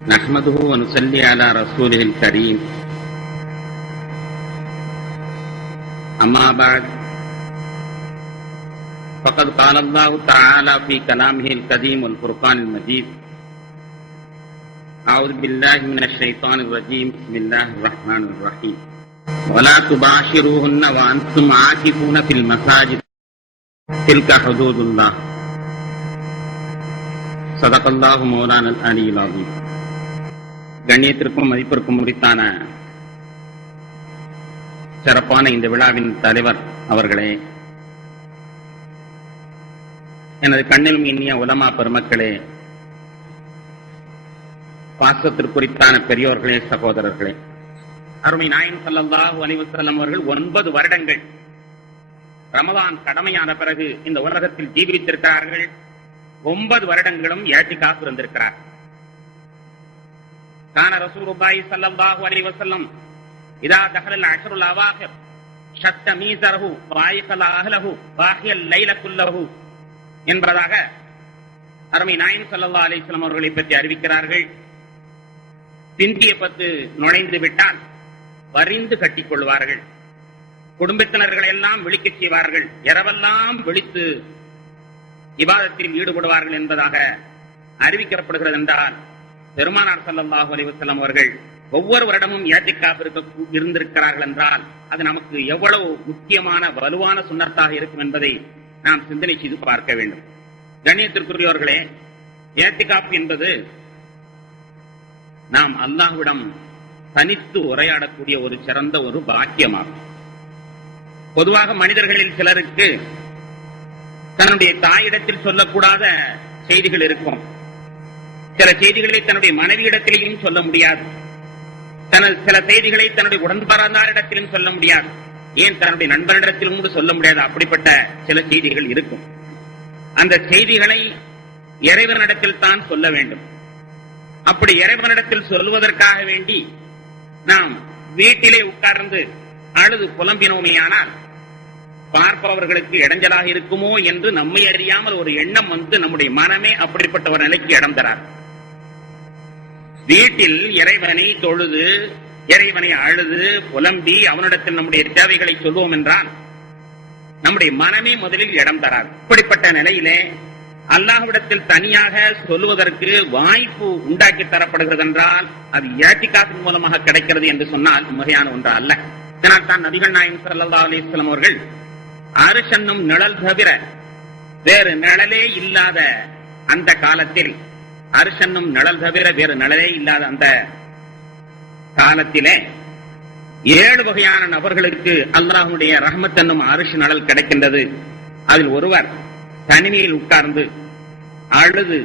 نحمده ونصلي على رسوله الكريم أما بعد فقد قال الله تعالى في كلامه القديم والفرقان المجيد أعوذ بالله من الشيطان الرجيم بسم الله الرحمن الرحيم ولا تباشروهن وأنتم عاكفون في المساجد تلك حدود الله صدق الله مولانا العلي العظيم. கண்ணியத்திற்கும் மதிப்பிற்கும் உரித்தான சிறப்பான இந்த விழாவின் தலைவர் அவர்களே, எனது கண்ணிலும் இனிய உலமா பெருமக்களே, பாசத்திற்குரித்தான பெரியோர்களே, சகோதரர்களே, அருமை நாயகம் ஸல்லல்லாஹு அலைஹி வஸல்லம் அவர்கள் 9 வருடங்கள் ரமதான் கடமையான பிறகு இந்த உலகத்தில் ஜீவித்திருக்கிறார்கள். 9 வருடங்களும் இஅ்திகாஃப் இருந்திருக்கிறார். كان رسول الله صلى الله عليه وسلم إذا دخل العشر الأواخر شد ميزره وأيقظ أهله وأحيا الليل كله என்பதாக அருமை நாயகம் ஸல்லல்லாஹு அலைஹி வஸல்லம் அவர்களை பற்றி அறிவிக்கிறார்கள். பிந்திய 10 நுழைந்து விட்டால் வரிந்து கட்டிக் கொள்வார்கள். குடும்பத்தினர்களை எல்லாம் விழிக்கச் செய்வார்கள். இரவெல்லாம் விழித்து இபாதத்தில் ஈடுபடுவார்கள் என்பதாக அறிவிக்கப்படுகிறது. என்றால் பெருமானார் ஸல்லல்லாஹு அலைஹி வஸல்லம் அவர்கள் ஒவ்வொரு வருடமும் இஅ்திகாஃப் இருந்திருக்கிறார்கள் என்றால் அது நமக்கு எவ்வளவு முக்கியமான வலுவான சுன்னத்தாக இருக்கும் என்பதை நாம் சிந்தனை செய்து பார்க்க வேண்டும். கண்ணியத்திற்குரியவர்களே, இஅ்திகாஃப் என்பது நாம் அல்லாஹ்விடம் தனித்து உரையாடக்கூடிய ஒரு சிறந்த ஒரு பாக்கியமாகும். பொதுவாக மனிதர்களில் சிலருக்கு தன்னுடைய தாயிடத்தில் சொல்லக்கூடாத செய்திகள் இருக்கும். சில செய்திகளை தன்னுடைய மனைவியிடத்திலேயும் சொல்ல முடியாது. சில செய்திகளை தன்னுடைய உடன்பிறந்தாரிடத்திலும் சொல்ல முடியாது. ஏன் தன்னுடைய நண்பரிடத்திலும் கூட சொல்ல முடியாது. அப்படிப்பட்ட சில செய்திகள் இருக்கும். அந்த செய்திகளை இறைவனிடத்தில் தான் சொல்ல வேண்டும். அப்படி இறைவனிடத்தில் சொல்வதற்காக வேண்டி நாம் வீட்டிலே உட்கார்ந்து அழுது புலம்பினோமேயானால் பார்ப்பவர்களுக்கு இடைஞ்சலாக இருக்குமோ என்று நம்மை அறியாமல் ஒரு எண்ணம் வந்து நம்முடைய மனமே அப்படிப்பட்ட ஒரு நிலைக்கு இடம் தரார். வீட்டில் இறைவனை தொழுது இறைவனை அழுது புலம்பி அவனிடத்தில் நம்முடைய தேவைகளை சொல்வோம் என்றால் நம்முடைய மனமே முதலில் இடம் தராது. இப்படிப்பட்ட நிலையிலே அல்லாஹ்விடத்தில் தனியாக சொல்லுவதற்கு வாய்ப்பு உண்டாக்கி தரப்படுகிறது என்றால் அது இஅ்திகாஃபின் மூலமாக கிடைக்கிறது என்று சொன்னால் மிகையான ஒன்று அல்ல. இதனால் தான் நபிகள் நாயகம் ஸல்லல்லாஹு அலைஹி வஸல்லம் அவர்கள் அர்ஷ் என்னும் நிழல் தவிர வேறு நிழலே இல்லாத அந்த காலத்தில், அர்ஷ் என்னும் நிழல் தவிர வேறு நிழலே இல்லாத அந்த காலத்திலே 7 வகையான நபர்களுக்கு அல்லாஹ்வுடைய ரஹ்மத் என்னும் அர்ஷ் நிழல் கிடைக்கின்றது. அதில் ஒருவர் தனிமையில் உட்கார்ந்து அழுது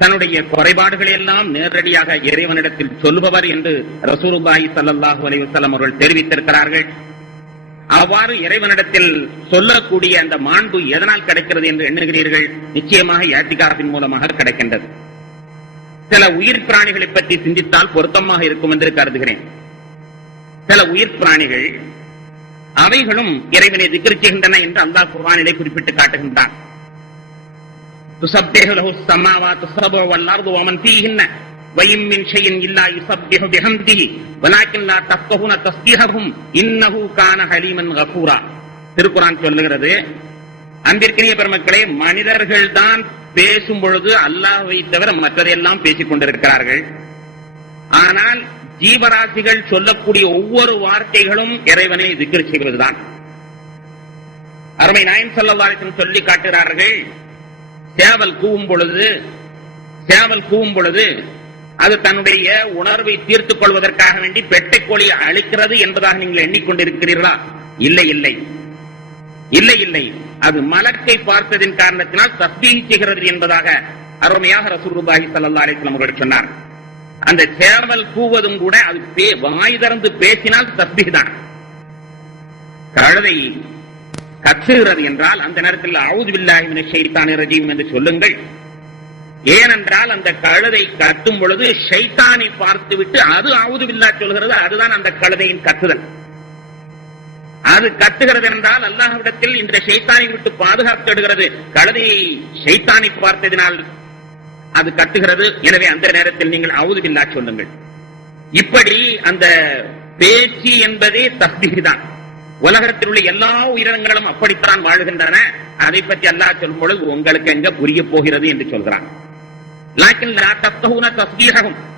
தன்னுடைய குறைபாடுகளை எல்லாம் நேரடியாக இறைவனிடத்தில் சொல்பவர் என்று ரசூலுல்லாஹி ஸல்லல்லாஹு அலைஹி வஸல்லம் அவர்கள் தெரிவித்திருக்கிறார்கள். அவ்வாறு இறைவனிடத்தில் சொல்லக்கூடிய அந்த மாண்பு எதனால் கிடைக்கிறது என்று எண்ணுகிறீர்கள்? நிச்சயமாக இஅ்திகாஃபின் மூலமாக கிடைக்கின்றது. சில உயிர் பிராணிகளை பற்றி சிந்தித்தால் பொருத்தமாக இருக்கும் என்று கருதுகிறேன். சில உயிர் பிராணிகள் அவைகளும் இறைவனை திக்ர் செய்கின்றன என்று அல்லாஹ் குர்ஆனிலே குறிப்பிட்டு காட்டுகின்றான். துஸப்பிஹு லஹு ஸமாவாத்து ஸப்உ வல் அர்து வமன் ஃபீஹின்ன வஇம் மின் ஷைஇன் இல்லா யுஸப்பிஹு பிஹம்திஹி வலாக்கின் லா தஃகஹூன தஸ்பீஹஹும் இன்னஹு கான ஹலீமன் கஃபூரா. திருக்குர்ஆன் சொல்லுகிறது, அன்பிற்கினிய பெருமக்களே, மனிதர்கள் தான் பேசும் பொழுது அல்லாஹ்வை தவிர மற்றதையெல்லாம் பேசிக் கொண்டிருக்கிறார்கள். ஆனால் ஜீவராசிகள் சொல்லக்கூடிய ஒவ்வொரு வார்த்தைகளும் இறைவனை திக்ர் செய்வதுதான். அருமை நாயகம் ஸல்லல்லாஹு அலைஹி வஸல்லம் சொல்லி காட்டுகிறார்கள், சேவல் கூவும் பொழுது அது தன்னுடைய உணர்வை தீர்த்துக் கொள்வதற்காக வேண்டி பெட்டைக்கோழி அழிக்கிறது என்பதாக நீங்கள் எண்ணிக்கொண்டிருக்கிறீர்களா? இல்லை இல்லை இல்லை இல்லை, அது மலக்கை பார்த்ததின் காரணத்தினால் தஸ்பீஹ் செய்கிறது என்பதாக அருமையாக ரசூலுல்லாஹி ஸல்லல்லாஹு அலைஹி வஸல்லம் அவர்கள் சொன்னார். அந்த சேவல் கூவதும் கூட அது வாய் திறந்து பேசினால் தஸ்பீஹ் தான். கழுதை கத்துகிறது என்றால் அந்த நேரத்தில் அஊது பில்லாஹி மினஷ் ஷைத்தானிர் ரஜீம் என்று சொல்லுங்கள். ஏனென்றால் அந்த கழுதை கத்தும் பொழுது ஷைத்தானை பார்த்துவிட்டு அது அஊது பில்லாஹ் சொல்கிறது. அதுதான் அந்த கழுதையின் கத்துதல். அது கத்துகிறது என்றால் அல்லாஹ்விடத்தில் இந்த ஷைத்தானை விட்டு பாதுகாப்பு தேடுகிறது. கழுதையை ஷைத்தானை பார்த்ததினால் அது கத்துகிறது. எனவே அந்த நேரத்தில் நீங்கள் அவுது பில்லா சொல்லுங்கள். இப்படி அந்த பேச்சு என்பதே தஸ்பீஹ் தான். உலகத்தில் உள்ள எல்லா உயிரினங்களும் அப்படித்தான் வாழ்கின்றன. அதை பற்றி அல்லாஹ் சொல்லும் பொழுது உங்களுக்கு எங்க புரிய போகிறது என்று சொல்கிறான்.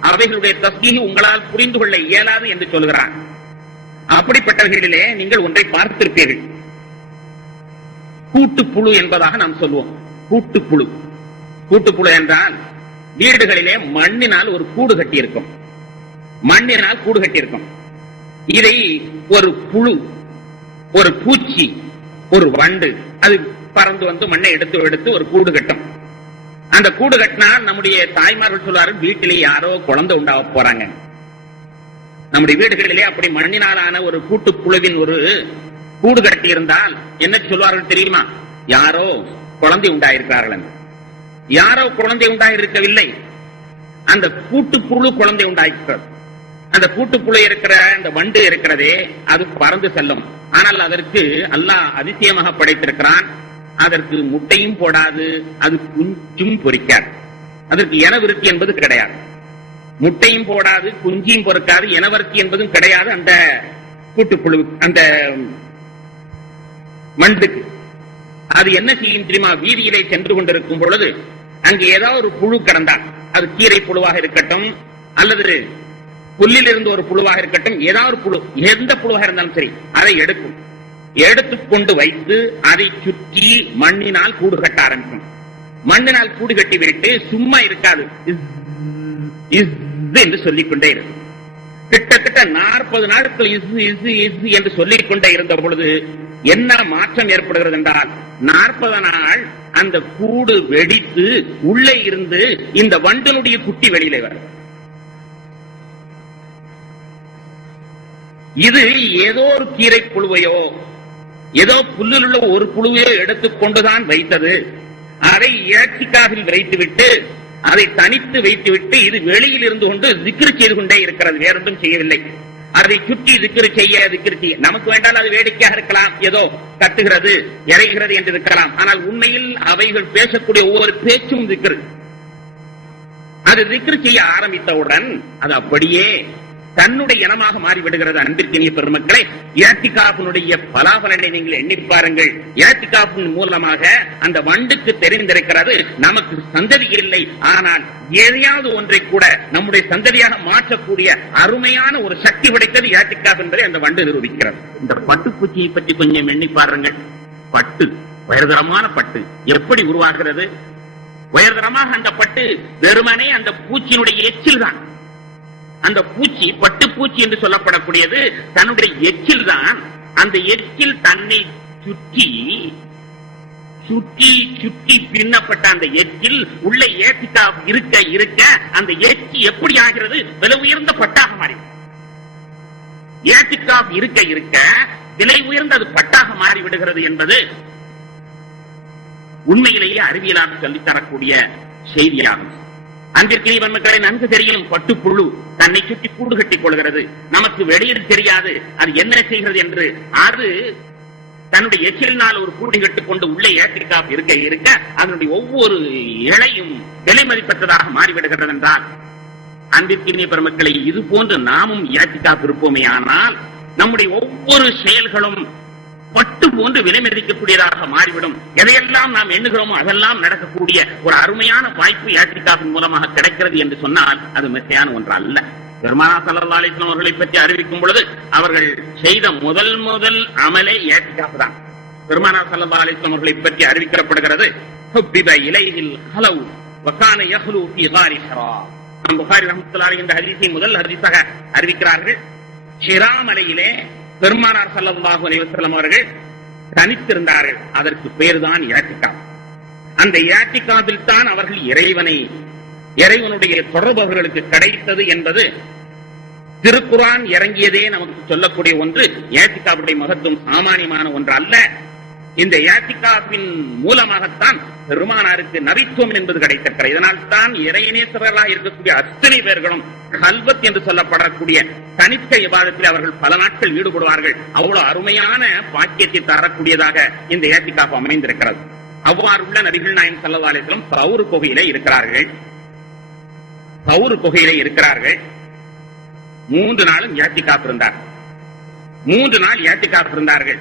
அவைகளுடைய தஸ்பீஹ் உங்களால் புரிந்து கொள்ள இயலாது என்று சொல்கிறான். அப்படிப்பட்டவர்களிலே நீங்கள் ஒன்றை பார்த்திருப்பீர்கள். கூட்டுப்புழு என்பதாக நாம் சொல்வோம். கூட்டுப்புழு. கூட்டுப்புழு என்றால் வீடுகளிலே மண்ணினால் ஒரு கூடு கட்டி இருக்கும். மண்ணினால் கூடு கட்டி இருக்கும். இதை ஒரு புழு, ஒரு பூச்சி, ஒரு வண்டு அது பறந்து வந்து மண்ணை எடுத்து எடுத்து ஒரு கூடு கட்டும். அந்த கூடு கட்டினால் நம்முடைய தாய்மார்கள் சொல்வார்கள், வீட்டிலே யாரோ குழந்தை உண்டாக போறாங்க. நம்முடைய வீடுகளிலே அப்படி மண்ணினாலான ஒரு கூட்டு புழுவின் ஒரு கூடு கட்டி இருந்தால் என்ன சொல்வார்கள் தெரியுமா? யாரோ குழந்தை உண்டாயிருக்கிறார்கள். யாரோ குழந்தை உண்டாயிருக்கவில்லை, அந்த கூட்டுப்புழு குழந்தை உண்டாயிருக்கிறது. அந்த கூட்டுப்புழு இருக்கிற அந்த வண்டு இருக்கிறதே அது பறந்து செல்லும். ஆனால் அதற்கு அல்லாஹ் அதிசயமாக படைத்திருக்கிறான். அதற்கு முட்டையும் போடாது, அது குஞ்சும் பொறிக்காது. அதற்கு இனவிருத்தி என்பது கிடையாது. முட்டையும் போடாது, குஞ்சியும் பொறுக்காது, இனவருத்தி என்பதும் கிடையாது. அந்த கூட்டுப்புழு அந்த வண்டுக்கு அது என்ன செய்யும் தெரியுமா? வீதியிலே சென்று கொண்டிருக்கும் பொழுது அங்கே ஏதாவது ஒரு புழு கிடந்தால், அது கீரை புழுவாக இருக்கட்டும் அல்லது புல்லில் இருந்து ஒரு புழுவாக இருக்கட்டும், ஏதாவது ஒரு புழு, எந்த புழுவாக இருந்தாலும் சரி, அதை எடுத்துக்கொண்டு வைத்து அதை சுற்றி மண்ணினால் கூடு கட்ட ஆரம்பிக்கும். மண்ணினால் கூடு கட்டி விட்டு சும்மா இருக்காது, என்று சொல்லிக்கொண்டே இருக்கும். கிட்டத்தட்ட 40 நாட்கள் என்று சொல்லிக் கொண்டே இருந்த பொழுது என்ன மாற்றம் ஏற்படுகிறது என்றால், 40 நாள் அந்த கூடு வெடித்து உள்ளே இருந்து இந்த வண்டனுடைய குட்டி வெளியிலே வரும். இது ஏதோ ஒரு கீரை புழுவையோ ஏதோ புல்லில் உள்ள ஒரு புழுவையோ எடுத்துக்கொண்டுதான் வைத்தது. அதை இயற்கைக்காவில் வைத்துவிட்டு அதை தனித்து வைத்துவிட்டு இது வெளியில் இருந்து கொண்டு திக்ரு செய்து கொண்டே இருக்கிறது, வேறொன்றும் செய்யவில்லை. அதை சுற்றி திக்ரு செய்ய நமக்கு வேண்டால் அது வேடிக்கையாக இருக்கலாம், ஏதோ கத்துகிறது இறைகிறது என்று இருக்கலாம். ஆனால் உண்மையில் அவைகள் பேசக்கூடிய ஒவ்வொரு பேச்சும் திக்ரு. அது திக்ரு செய்ய ஆரம்பித்தவுடன் அது அப்படியே தன்னுடைய இனமாக மாறிவிடுகிறது. அன்பிற்கினிய பெருமக்களை, இஅ்திகாஃபினுடைய பலாபலனை நீங்கள் எண்ணி பாருங்கள். இஅ்திகாஃபின் மூலமாக அந்த வண்டுக்கு தெரிந்திருக்கிறது நமக்கு சந்ததி இல்லை, ஆனால் எதையாவது ஒன்றை கூட நம்முடைய சந்ததியாக மாற்றக்கூடிய அருமையான ஒரு சக்தி படைத்தது இஅ்திகாஃப் என்பதை அந்த வண்டு நிரூபிக்கிறது. இந்த பட்டுப்பூச்சியை பற்றி கொஞ்சம் எண்ணி பாருங்கள். பட்டு, உயர்தரமான பட்டு எப்படி உருவாகிறது? உயர்தரமாக அந்த பட்டு வெறுமனே அந்த பூச்சியினுடைய எச்சில் தான். அந்த பூச்சி, பட்டுப்பூச்சி என்று சொல்லப்படக்கூடியது தன்னுடைய எச்சில் தான். அந்த எச்சில் தன்னை சுற்றி சுற்றி சுற்றி பின்னப்பட்ட அந்த எச்சில் உள்ள இஅ்திகாஃப் இருக்க இருக்க அந்த எச்சி எப்படி ஆகிறது? விலை உயர்ந்த பட்டாக மாறி, இஅ்திகாஃப் இருக்க இருக்க விலை உயர்ந்த அது பட்டாக மாறி விடுகிறது என்பது உண்மையிலேயே அறிவியலாக சொல்லித்தரக்கூடிய செய்தியாகும். அன்பிற்கினிய மக்களை, நன்கு தெரியும் பட்டுப்புழு தன்னை சுற்றி கூடு கட்டிக் கொள்கிறது. நமக்கு வெளியில் தெரியாது அது என்ன செய்கிறது என்று. அது தன்னுடைய எச்சிலினால் ஒரு கூடு கட்டிக் கொண்டு உள்ளே இஅ்திகாஃப் இருக்க இருக்க அதனுடைய ஒவ்வொரு இழையும் விலை மதிப்பற்றதாக மாறிவிடுகிறது என்றால், அன்பிற்கினிய பெருமக்களை, இது போன்று நாமும் இஅ்திகாஃப் இருப்போமே ஆனால் நம்முடைய ஒவ்வொரு செயல்களும் பட்டு போன்று விலை மதிக்கக்கூடியதாக மாறிவிடும். எதையெல்லாம் நாம் எண்ணுகிறோமோ அதெல்லாம் நடக்கக்கூடிய ஒரு அருமையான வாய்ப்பு இஅ்திகாஃபின் மூலமாக கிடைக்கிறது என்று சொன்னால் அது மிகையான ஒன்று அல்ல. பெருமானார் ஸல்லல்லாஹு அலைஹி வஸல்லம் அவர்களை பற்றி அறிவிக்கும் பொழுது அவர்கள் செய்த முதல் அமலே இஅ்திகாஃப் தான். பெருமானார் ஸல்லல்லாஹு அலைஹி வஸல்லம் அவர்களை பற்றி அறிவிக்கப்படுகிறது, ஹுப்பிப இலைஹில் ஹலவ் வகான யஹ்லு ஃபீ காரி ஹிரா. புகாரி ரஹ்மத்துல்லாஹி அலைஹி இந்த ஹதீஸை முதல் ஹதீஸாக அறிவிக்கிறார்கள். ஹிரா மலையிலே பெருமானார் ஸல்லல்லாஹு அலைஹி வஸல்லம் அவர்கள் தனித்திருந்தார்கள். அதற்கு பேர்தான் இஅ்திகாஃப். அந்த இஅ்திகாஃபில் தான் அவர்கள் இறைவனுடைய தொடர்பு அவர்களுக்கு கிடைத்தது என்பது திருக்குர்ஆன் இறங்கியதே நமக்கு சொல்லக்கூடிய ஒன்று. இஅ்திகாஃபுடைய மகத்துவம் சாமானியமான ஒன்று அல்ல. இந்த இஅ்திகாஃபின் மூலமாகத்தான் பெருமானாருக்கு நபித்துவம் என்பது கிடைத்திருக்கிறது. இதனால் தான் இறைநேசர்களாக இருக்கக்கூடிய அத்தனை பேர்களும் கல்வத் என்று சொல்லப்படக்கூடிய தனித்த இபாதத்தில் அவர்கள் பல நாட்கள் ஈடுபடுவார்கள். அவ்வளவு அருமையான பாக்கியத்தை தரக்கூடியதாக இந்த இஅ்திகாஃப் அமைந்திருக்கிறது. அவ்வாறு உள்ள நபிகள் நாயகம் ஸல்லல்லாஹு அலைஹி வஸல்லம் தௌர் குகையிலே இருக்கிறார்கள். தௌர் குகையிலே இருக்கிறார்கள். 3 நாளும் இஅ்திகாஃப் இருந்தார்கள். 3 நாள் இஅ்திகாஃப் இருந்தார்கள்.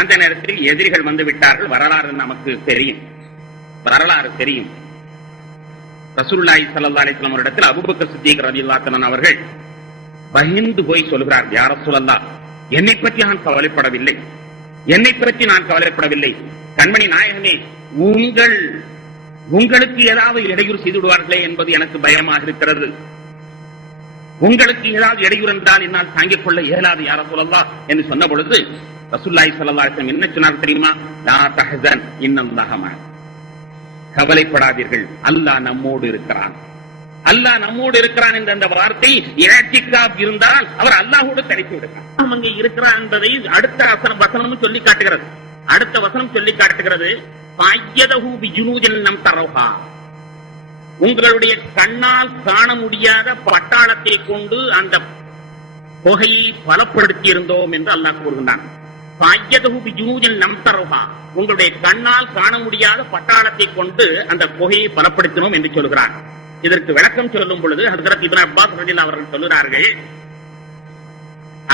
அந்த நேரத்தில் எதிரிகள் வந்து விட்டார்கள். வரலாறு நமக்கு தெரியும். ரசூலுல்லாஹி ஸல்லல்லாஹு அலைஹி வஸல்லம் அவரிடத்தில் அபூபக்கர் சித்தீக் ரலியல்லாஹு அன்ஹு அவர்கள் பயந்து போய் சொல்கிறார், யா ரசூலல்லாஹ், என்னை பற்றி நான் கவலைப்படவில்லை. கண்மணி நாயகமே, உங்களுக்கு ஏதாவது இடையூறு செய்து விடுவார்களே என்பது எனக்கு பயமாக இருக்கிறது. உங்களுக்கு ஏதாவது இடையூறு என்றால் என்னால் தாங்கிக் கொள்ள இயலாது யா ரசூலல்லாஹ் என்று சொன்ன பொழுது ரசூலுல்லாஹி ஸல்லல்லாஹு அலைஹி வஸல்லம் என்ன சொன்னார் தெரியுமா? லா தஹ்சன் இன்னல்லாஹ மஅனா, கவலைப்படாதீர்கள், அல்லாஹ் நம்மோடு இருக்கிறான். என்ற அந்த வார்த்தை இஅ்திகாஃப் இருந்தால் அவர் அல்லாஹ்வோடு தரித்து விடுகிறார். அங்கே இருக்கிறார் என்பதை அடுத்த வசனமும் சொல்லி காட்டுகிறது. அடுத்த வசனம் சொல்லி காட்டுகிறது, ஃபஅய்யதஹு பிஜுனூதின் லம் தரௌஹா, உங்களுடைய கண்ணால் காண முடியாத பட்டாளத்தை கொண்டு அந்த புகையை பலப்படுத்தி இருந்தோம் என்று அல்லாஹ் கூறுகின்றான். ஃபஅய்யதஹு பிஜுனூதின் லம் தரௌஹா, உங்களுடைய கண்ணால் காண முடியாத பட்டாளத்தை கொண்டு அந்த புகையை பலப்படுத்தினோம் என்று சொல்கிறார். இதற்கு விளக்கம் சொல்லும் பொழுது ஹஜ்ரத் இப்னு அப்பாஸ் ரலியல்லாஹு அவர்கள் சொல்கிறார்கள்,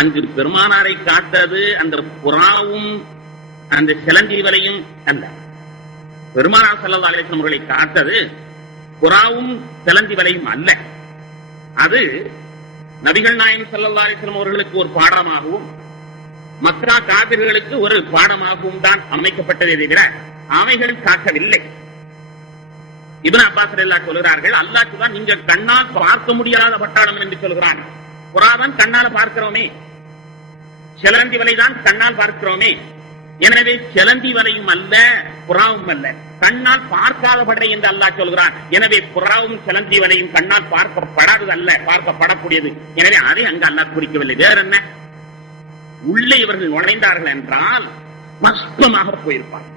அங்கு பெருமானாரை காத்தது அந்த புறாவும் அந்த சிலந்தி வலையும் அல்ல. பெருமானார் ஸல்லல்லாஹு அலைஹி வஸல்லம் அவர்களை காத்தது புறாவும் சிலந்தி வலையும் அல்ல. அது நபிகள் நாயகம் ஸல்லல்லாஹு அலைஹி வஸல்லம் அவர்களுக்கு ஒரு பாடமாகவும் மக்கா காபிர்களுக்கு ஒரு பாடமாகவும் தான் அமைக்கப்பட்டதே தவிர அவைகள் காக்கவில்லை. இப்னு அப்பாஸ் ரலியல்லாஹு சொல்கிறார்கள், அல்லாஹ் தான் நீங்கள் கண்ணால் பார்க்க முடியாத பட்டாளம் என்று சொல்கிறான். புறாதான் கண்ணால் பார்க்கிறோமே, சிலந்தி வலைதான் கண்ணால் பார்க்கிறோமே. எனவே சிலந்தி வலையும் அல்ல, புறாவும் அல்ல, கண்ணால் பார்க்காத படை என்று அல்லாஹ் சொல்கிறான். எனவே புறாவும் சிலந்தி வலையும் கண்ணால் பார்க்கப்படாதது அல்ல, பார்க்கப்படக்கூடியது. எனவே அதை அங்கு அல்லாஹ் குறிக்கவில்லை. வேற என்ன? உள்ளே இவர்கள் நுழைந்தார்கள் என்றால் பஸ்பமாக போயிருப்பார்கள்.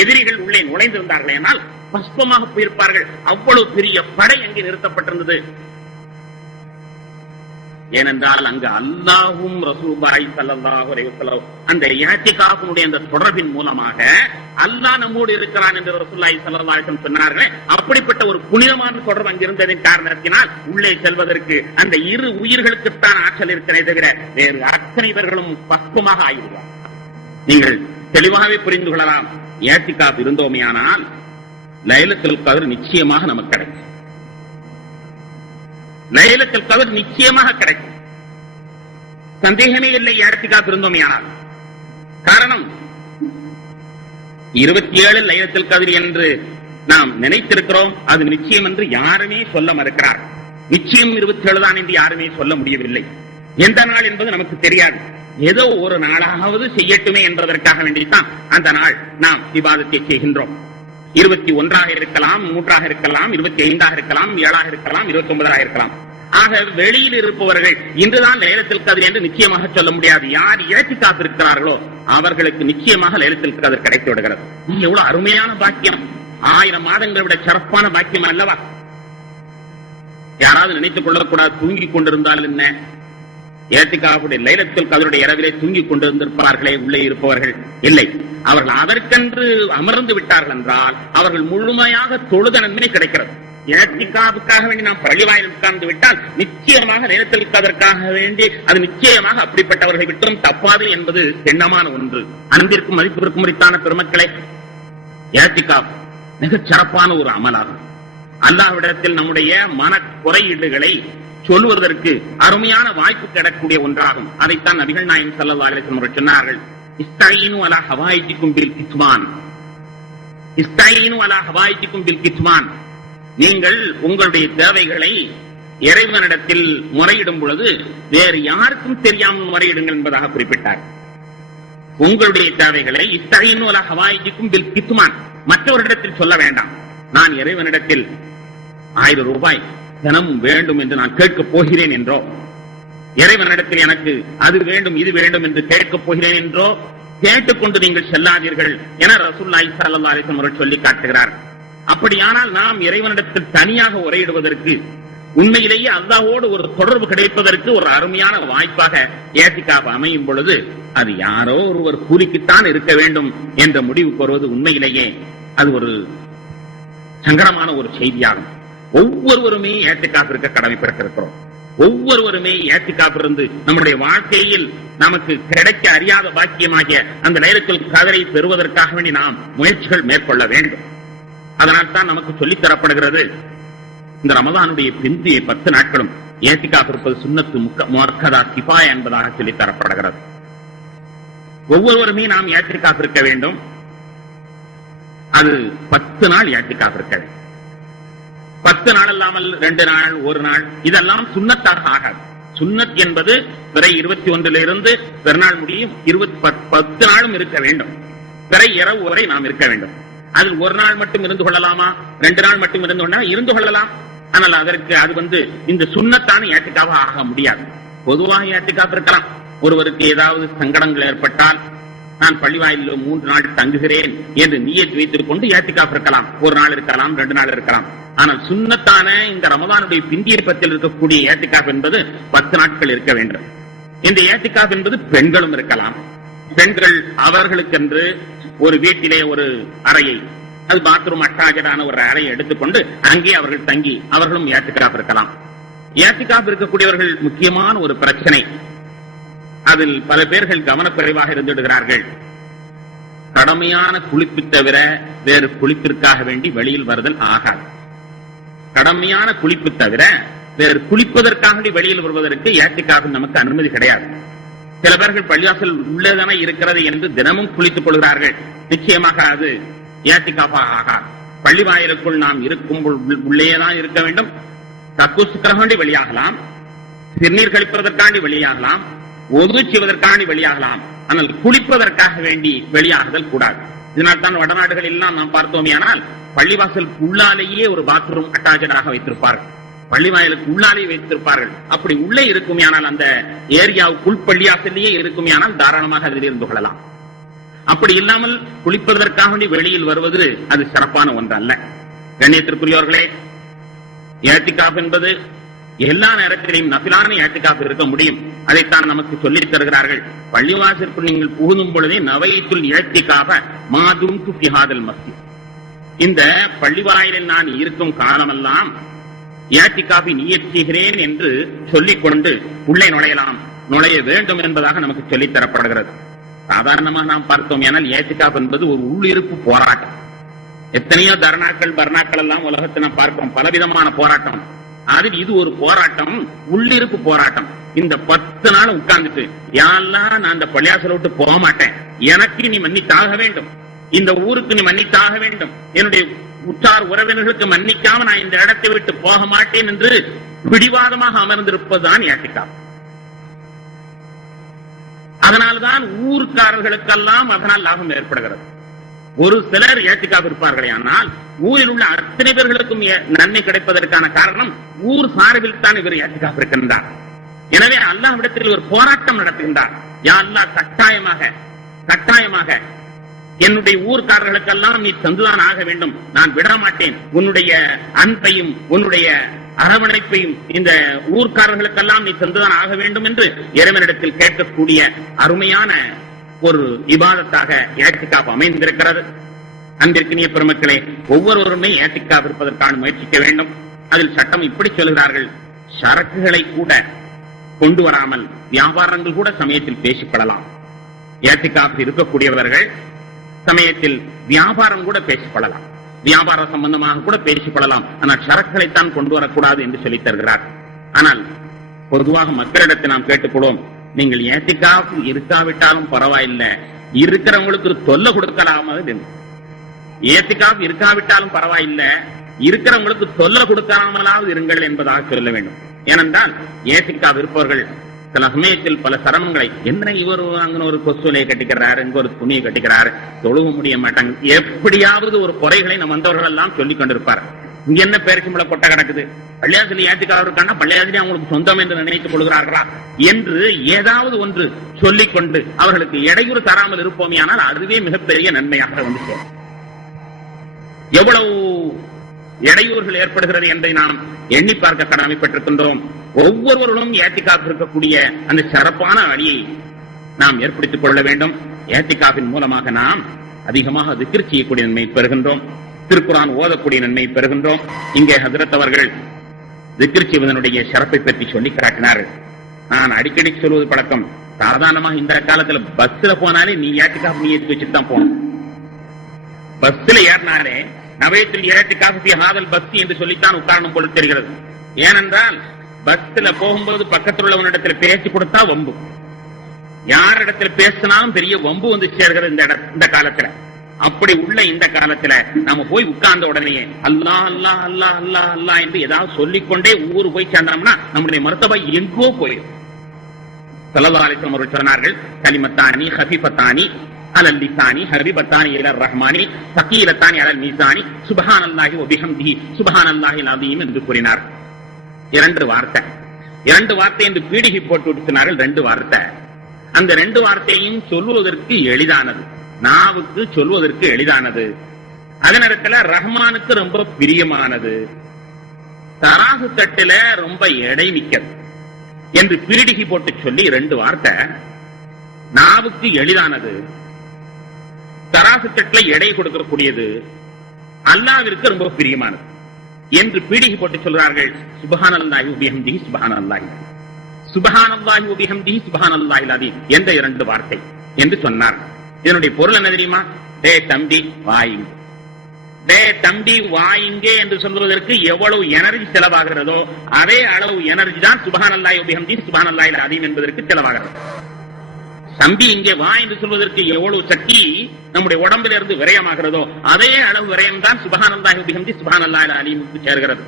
எதிரிகள் உள்ளே நுழைந்திருந்தார்கள் என்றால் பஸ்பமாக போயிருப்பார்கள். அவ்வளவு பெரிய படை அங்கே நிறுத்தப்பட்டிருந்தது. ஏனென்றால் அங்கு அல்லாஹ்வும் ரசூலுல்லாஹி ஸல்லல்லாஹு அலைஹி வஸல்லம் அந்த இஅ்திகாஃபினுடைய அந்த தொடர்பின் மூலமாக அல்லாஹ் நம்மோடு இருக்கிறான் என்று ரசூலுல்லாஹி ஸல்லல்லாஹு அலைஹி வஸல்லம் சொன்னார்கள். அப்படிப்பட்ட ஒரு புனிதமான தொடர்பு அங்கிருந்ததின் காரணத்தினால் உள்ளே செல்வதற்கு அந்த இரு உயிர்களுக்குத்தான் ஆற்றல் இருக்கிறதே தவிர வேறு அத்தனை பேர்களும் பக்குவமாக ஆகிவிடுவார். நீங்கள் தெளிவாகவே புரிந்து கொள்ளலாம். இஅ்திகாஃப் இருந்தோமேயானால் லைலத்துல் கத்ர் நிச்சயமாக நமக்கு கிடைக்கும். லைலத்துல் கத்ர் நிச்சயமாக கிடைக்கும், சந்தேகமே இல்லை. இஅ்திகாஃப் இருந்தோமேயானால் காரணம் 27 லைலத்துல் கத்ர் என்று நாம் நினைத்திருக்கிறோம். அது நிச்சயம் என்று யாருமே சொல்ல மறுக்கிறார். நிச்சயம் 27 தான் என்று யாருமே சொல்ல முடியவில்லை. எந்த நாள் என்பது நமக்கு தெரியாது. ஏதோ ஒரு நாளாவது செய்யட்டுமே என்பதற்காக வேண்டித்தான் அந்த நாள் நாம் இபாதத்தை செய்கின்றோம். 21 இருக்கலாம், 3 இருக்கலாம், 25 இருக்கலாம், 7 இருக்கலாம், 29 இருக்கலாம். ஆக வெளியில் இருப்பவர்கள் இன்றுதான் லைலத்துல் கத்ர் என்று நிச்சயமாக சொல்ல முடியாது. யார் இஅ்திகாஃப் இருக்கிறார்களோ அவர்களுக்கு நிச்சயமாக லைலத்துல் கத்ர் கிடைத்து விடுகிறது. எவ்வளவு அருமையான பாக்கியம்! 1000 மாதங்களை விட சிறப்பான பாக்கியம் அல்லவா? யாராவது நினைத்துக் கொள்ளக்கூடாது, தூங்கிக் கொண்டிருந்தால் என்ன? இஅ்திகாஃபுடைய லைலத்துல் கத்ருடைய இரவிலே தூங்கிக் கொண்டிருந்திருப்பார்களே உள்ளே இருப்பவர்கள்? இல்லை, அவர்கள் அதற்கென்று அமர்ந்து விட்டார்கள் என்றால் அவர்கள் முழுமையாக தொழுத நன்மை கிடைக்கிறது. இஅ்திகாஃபுக்காக வேண்டி நாம் பள்ளிவாயில் உட்கார்ந்து விட்டால் நிச்சயமாக லைலத்துல் கத்ருக்காக வேண்டி அது நிச்சயமாக அப்படிப்பட்டவர்களை விட்டும் தப்பாது என்பது எண்ணமான ஒன்று. அன்பிற்கும் மதிப்பிற்கும் முறித்தான பெருமக்களே, இஅ்திகாஃப் மிகச் சிறப்பான ஒரு அமலாகும். அல்லாஹ்விடத்தில் நம்முடைய மன குறையீடுகளை சொல்வதற்கு அருமையான வாய்ப்பு கிடைக்கக்கூடிய ஒன்றாகும். அதைத்தான் நபிகள் நாயகம் ஸல்லல்லாஹு அலைஹி வஸல்லம் சொன்னார்கள், இஸ்தஈனு அலா ஹவாயிஜிக்கும் பில் கித்மான். இஸ்தஈனு அலா ஹவாயிஜிக்கும் பில் கித்மான். நீங்கள் உங்களுடைய தேவைகளை இறைவனிடத்தில் முறையிடும் பொழுது வேறு யாருக்கும் தெரியாமல் முறையிடுங்கள் என்பதாக குறிப்பிட்டார். உங்களுடைய தேவைகளை இஸ்தஈனு அலா ஹவாயிஜிக்கும் பில் கித்மான், மற்றவரிடத்தில் சொல்ல வேண்டாம். நான் இறைவனிடத்தில் 1000 ரூபாய் தினம் வேண்டும் என்று நான் கேட்கப் போகிறேன் என்றோ, இறைவனிடத்தில் எனக்கு அது வேண்டும் இது வேண்டும் என்று கேட்கப் போகிறேன் என்றோ கேட்டுக்கொண்டு நீங்கள் செல்லாதீர்கள் என ரசூலுல்லாஹி ஸல்லல்லாஹு அலைஹி வஸல்லம் அவர்கள் சொல்லி காட்டுகிறார். அப்படியானால் நாம் இறைவனிடத்தில் தனியாக உரையிடுவதற்கு, உண்மையிலேயே அல்லாஹ்வோடு ஒரு தொடர்பு கிடைப்பதற்கு ஒரு அருமையான வாய்ப்பாக இஅ்திகாஃப் அமையும் பொழுது அது யாரோ ஒருவர் கூலிக்குத்தான் இருக்க வேண்டும் என்ற முடிவு வருவது உண்மையிலேயே அது ஒரு சங்கடமான ஒரு செய்தியாகும். ஒவ்வொருவருமே ஏத்திகாப் இருக்க கடமைப்பட்டிருக்கிறோம். ஒவ்வொருவருமே ஏத்திகாப் இருந்து நம்முடைய வாழ்க்கையில் நமக்கு கிடைக்க அறியாத பாக்கியமாகிய அந்த லைலத்துல் கத்ரை பெறுவதற்காக வேண்டி நாம் முயற்சிகள் மேற்கொள்ள வேண்டும். அதனால்தான் நமக்கு சொல்லித் தரப்படுகிறது, இந்த ரமதானுடைய பிந்திய 10 நாட்களும் ஏத்திகாப் இருப்பது சுன்னத்து முஅக்கதா கிஃபாயா என்பதாக சொல்லித் தரப்படுகிறது. ஒவ்வொருவருமே நாம் ஏத்திகாப் இருக்க வேண்டும். அது 10 நாள் ஏத்திகாப் இருக்க வேண்டும். 10 நாள் இல்லாமல் 2 நாள் 1 நாள் இதெல்லாம் சுன்னத்தாக ஆகாது. சுன்னத் என்பது பிறை 21 பெருநாள் முடியும் 10 நாளும் இருக்க வேண்டும். பிறை இரவு வரை நாம் இருக்க வேண்டும். அதில் 1 நாள் மட்டும் இருந்து கொள்ளலாமா, 2 நாள் மட்டும் இருந்து கொள்ளலாம். ஆனால் அதற்கு அது இந்த சுன்னத்தான ஏத்திகாப் ஆக முடியாது. பொதுவாக ஏத்திகாப் இருக்கலாம். ஒருவருக்கு ஏதாவது சங்கடங்கள் ஏற்பட்டால் நான் பள்ளிவாயிலில் 3 நாள் தங்குகிறேன் என்று நியத் வைத்துக் கொண்டு ஏத்திகாப் இருக்கலாம். 1 நாள் இருக்கலாம், 2 நாள் இருக்கலாம். ஆனால் சுன்னத்தான இந்த ரமதானுடைய பிந்திய 10 இருக்கக்கூடிய ஏத்திகாப் என்பது 10 நாட்கள் இருக்க வேண்டும். இந்த ஏத்திகாப் என்பது பெண்களும் இருக்கலாம். பெண்கள் அவர்களுக்கென்று ஒரு வீட்டிலே ஒரு அறையை, அது பாத்ரூம் அட்டாச்சடான ஒரு அறையை எடுத்துக்கொண்டு அங்கே அவர்கள் தங்கி அவர்களும் ஏத்திகாப் இருக்கலாம். ஏத்திகாப் இருக்கக்கூடியவர்கள் முக்கியமான ஒரு பிரச்சனை, அதில் பல பேர்கள் கவனக்குறைவாக இருந்துவிடுகிறார்கள். கடமையான குளிப்பு தவிர வேறு குளிப்பிற்காக வேண்டி வெளியில் வருதல் ஆகாது. கடமையான குளிப்பு தவிர வேறு குளிப்பதற்காக வெளியில் வருவதற்கு ஏத்திகாப் நமக்கு அனுமதி கிடையாது. சில பேர்கள் பள்ளிவாசல் உள்ளதானே இருக்கிறது என்று தினமும் குளித்துக் கொள்கிறார்கள். நிச்சயமாக அது ஏத்திகாப்பாக ஆகாது. பள்ளி வாயிலுக்குள் நாம் இருக்கும் உள்ளேதான் இருக்க வேண்டும். கக்கூசுக்காக வேண்டி வெளியாகலாம், சிறுநீர் கழிப்பதற்காண்டி வெளியாகலாம், ஒது செய்வதற்காண்டி வெளியாகலாம். ஆனால் குளிப்பதற்காக வேண்டி வெளியாகுதல் கூடாது. இதனால் தான் வடநாடுகள் எல்லாம் நாம் பார்த்தோமே, ஆனால் பள்ளிவாசல் உள்ளாலேயே ஒரு பாத்ரூம் அட்டாச்சடாக வைத்திருப்பார்கள். பள்ளிவாயலுக்கு உள்ளாலே வைத்திருப்பார்கள். அப்படி உள்ளே இருக்குமே ஆனால் அந்த ஏரியாவுக்குள் பள்ளிவாசலையே இருக்குமே ஆனால் தாராளமாக அதில் இருந்து கொள்ளலாம். அப்படி இல்லாமல் குளிப்பதற்காக வேண்டி வெளியில் வருவது அது சிறப்பான ஒன்று அல்ல. கண்ணியத்திற்குரியவர்களே, ஏத்திகாப் என்பது எல்லா நேரத்திலையும் நஃபிலான ஏத்திகாப் இருக்க முடியும். அதைத்தான் நமக்கு சொல்லித் தருகிறார்கள். பள்ளிவாசலுக்குள் நீங்கள் புகுதும் பொழுதே நவைத்துல் ஏத்திகாப மாதும்து ஃபீ ஹாதல் மஸ்ஜித், இந்த பள்ளிவாயிலில் நான் இருக்கும் காலமெல்லாம் ஏத்திகாபை நியத் செய்கிறேன் என்று சொல்லிக்கொண்டு உள்ளே நுழைய வேண்டும் என்பதாக நமக்கு சொல்லித் தரப்படுகிறது. சாதாரணமாக நாம் பார்த்தோம் ஆனால் ஏத்திகாப் என்பது ஒரு உள்ளிருப்பு போராட்டம். எத்தனையோ தர்ணாக்கள் பர்ணாக்கள் எல்லாம் உலகத்தை நாம் பார்க்கிறோம், பலவிதமான போராட்டம். அதில் இது ஒரு போராட்டம், உள்ளிருப்பு போராட்டம். இந்த 10 நாள் உட்கார்ந்துட்டு யாரெல்லாம் நான் அந்த பள்ளியாசலை விட்டு போக மாட்டேன், எனக்கு நீ மன்னித்தாக வேண்டும், இந்த ஊருக்கு நீ மன்னித்தாக வேண்டும், என்னுடைய உற்றார் உறவினர்களுக்கு மன்னிக்காம நான் இந்த இடத்தை விட்டு போக மாட்டேன் என்று பிடிவாதமாக அமர்ந்திருப்பதுதான் ஏத்திகாப். அதனால்தான் ஊர்க்காரர்களுக்கெல்லாம் அதனால் லாபம் ஏற்படுகிறது. ஒரு சிலர் ஏத்திகாப் இருப்பார்களே, ஆனால் ஊரில் உள்ள அத்தனை பேர்களுக்கும் நன்மை கிடைப்பதற்கான காரணம் ஊர் சார்பில் தான் இவர் ஏத்திகாப் இருக்கின்றார். எனவே அல்லாஹ்விடத்தில் ஒரு போராட்டம் நடத்துகின்றார். யா அல்லாஹ், கட்டாயமாக என்னுடைய ஊர்க்காரர்களுக்கெல்லாம் நீ தந்துதான் ஆக வேண்டும், நான் விட மாட்டேன். உன்னுடைய அன்பையும் உன்னுடைய அரவணைப்பையும் இந்த ஊர்க்காரர்களுக்கெல்லாம் நீ தந்துதான் ஆக வேண்டும் என்று இறைவனிடத்தில் கேட்கக்கூடிய அருமையான ஒரு இபாதத்தாக ஏத்திகாப் அமைந்திருக்கிறது. அன்பிற்கினிய பெருமக்களே, ஒவ்வொருவருமே ஏத்திகாப் இருப்பதற்கான முயற்சிக்க வேண்டும். அதில் சட்டம் இப்படி சொல்கிறார்கள், சரக்குகளை கூட கொண்டு வராமல் வியாபாரங்கள் கூட சமயத்தில் பேசிக்கொள்ளலாம். ஏத்திகாப் இருக்கக்கூடியவர்கள் சமயத்தில் வியாபாரம் கூட பேசிக்கொள்ளலாம், வியாபார சம்பந்தமாக கூட பேசிக்கொள்ளலாம். ஆனால் சரக்குகளைத்தான் கொண்டு வரக்கூடாது என்று சொல்லித் தருகிறார். ஆனால் பொதுவாக மக்களிடத்தை நாம் கேட்டுக்கொள்வோம், நீங்கள் ஏத்திகாப் இருக்காவிட்டாலும் பரவாயில்லை, இருக்கிறவங்களுக்கு ஒரு தொல்லை கொடுக்கலாமல். ஏத்திகாப் இருக்காவிட்டாலும் பரவாயில்லை, இருக்கிறவங்களுக்கு தொல்லை கொடுக்காமலாவது இருங்கள் என்பதாக சொல்ல வேண்டும். ஏனென்றால் ஏத்திகாப் இருப்பவர்கள் சில சமயத்தில் பல சிரமங்களை, என்ன இவர் அங்க ஒரு கொசுலையை கட்டிக்கிறாரு, இங்க ஒரு துணியை கட்டிக்கிறாரு, தொழுக முடிய மாட்டாங்க, எப்படியாவது ஒரு குறைகளை நம் வந்தவர்கள் எல்லாம் சொல்லிக் கொண்டிருப்பார். இங்க என்ன பேருக்கு கொட்ட கிடக்குது, பள்ளியாசிரியர் ஏத்திகாப் இருக்காங்க, பள்ளியாசிரியர் அவங்களுக்கு சொந்தம் என்று நினைத்துக் கொள்கிறார்களா என்று ஏதாவது ஒன்று சொல்லிக் கொண்டு அவர்களுக்கு இடையூறு தராமல் இருப்போமே, ஆனால் அதுவே மிகப்பெரிய நன்மையாக வந்து சேரும். எவ்வளவு இடையூறுகள் ஏற்படுகிறது என்பதை நாம் எண்ணி பார்க்க கடமைப்பட்டிருக்கின்றோம். ஒவ்வொருவரும் ஏத்திகாப் இருக்கக்கூடிய அந்த சிறப்பான வழியை நாம் ஏற்படுத்திக் கொள்ள வேண்டும். ஏத்திகாப்பின் மூலமாக நாம் அதிகமாக திக்ர் செய்யக்கூடிய நன்மை பெறுகின்றோம். திருக்குரான் ஓதக்கூடிய நன்மை பெறுகின்றோம். இங்கே ஹஜ்ரத் அவர்கள் திக்ர் செய்வதனுடைய சிறப்பை பற்றி சொல்லி காட்டினார்கள். நான் அடிக்கடி சொல்வது பழக்கம். சாதாரணமாக இந்த காலத்துல பஸ்ல போனாலே நீ ஏத்திக்காக நீ ஏற்றி வச்சுட்டு தான் போகணும். பஸ்ல ஏறினாலே நவையத்தில் ஏத்திக்காக ஹாதல் பஸ் என்று சொல்லித்தான் உட்காரணும் போல தெரிகிறது. ஏனென்றால் பஸ்ல போகும்போது பக்கத்தில் உள்ளவனிடத்தில் பேசி கொடுத்தா வம்பு, யாரிடத்துல பேசினாலும் பெரிய வம்பு வந்து சேர்கிறது இந்த காலத்துல. அப்படி உள்ள இந்த காலத்துல நம்ம போய் உட்கார்ந்த உடனே அல்லாஹ் அல்லாஹ் அல்லாஹ் அல்லாஹ் அல்லாஹ் என்று ஏதாவது சொல்லிக்கொண்டே ஊரு போய் சேர்ந்தோம்னா நம்முடைய மருத்துவ எங்கோ போயிடும். ஸல்லல்லாஹு அலைஹி வஸல்லம் அவர்கள் சொன்னார்கள், கலிமத்தானி ஹஃபீஃபத்தானி அலல் லிசானி ஹபீபத்தானி இலர் ரஹ்மானி ஸகீலத்தானி அலல் மீசானி சுப்ஹானல்லாஹி வ பிஹம்திஹி சுப்ஹானல்லாஹில் அஸீம் என்று கூறினார். இரண்டு வார்த்தை என்று பீடிகை போட்டு சொன்னார்கள். ரெண்டு வார்த்தை. அந்த ரெண்டு வார்த்தையும் சொல்வதற்கு எளிதானது, நாவுக்கு சொல்வதற்கு எளிதானது, அதனிடத்துல ரஹ்மானுக்கு ரொம்ப பிரியமானது, தராசு தட்டுல ரொம்ப எடை மிக்கது என்று பீடிகை போட்டு சொல்லி ரெண்டு வார்த்தை நாவுக்கு எளிதானது, தராசு தட்டுல எடை கொடுக்கக்கூடியது, அல்லாஹ்விற்கு ரொம்ப பிரியமானது என்று பீடிகை போட்டு சொல்றார்கள். சுப்ஹானல்லாஹி வ பிஹம்திஹி சுப்ஹானல்லாஹி சுப்ஹானல்லாஹி வ பிஹம்திஹி சுப்ஹானல்லாஹில் அஸீம் என்ற இரண்டு வார்த்தை என்று சொன்னார். இதனுடைய பொருள் என்ன தெரியுமா? டே தம்பி வாயிங்க, டே தம்பி வாயிங்க என்று சொல்வதற்கு எவ்வளவு எனர்ஜி செலவாகிறதோ அதே அளவு எனர்ஜி தான் சுப்ஹானல்லாஹி வ பிஹம்திஹி சுப்ஹானல்லாஹில் அஸீம் என்பதற்கு செலவாகிறது. தம்பி இங்கே வா என்று சொல்வதற்கு எவ்வளவு சக்தி நம்முடைய உடம்பில் இருந்து விரயமாகிறதோ அதே அளவு விரயம் தான் சுப்ஹானல்லாஹி வ பிஹம்திஹி சுப்ஹானல்லாஹில் அஸீமுக்கு சேர்கிறது.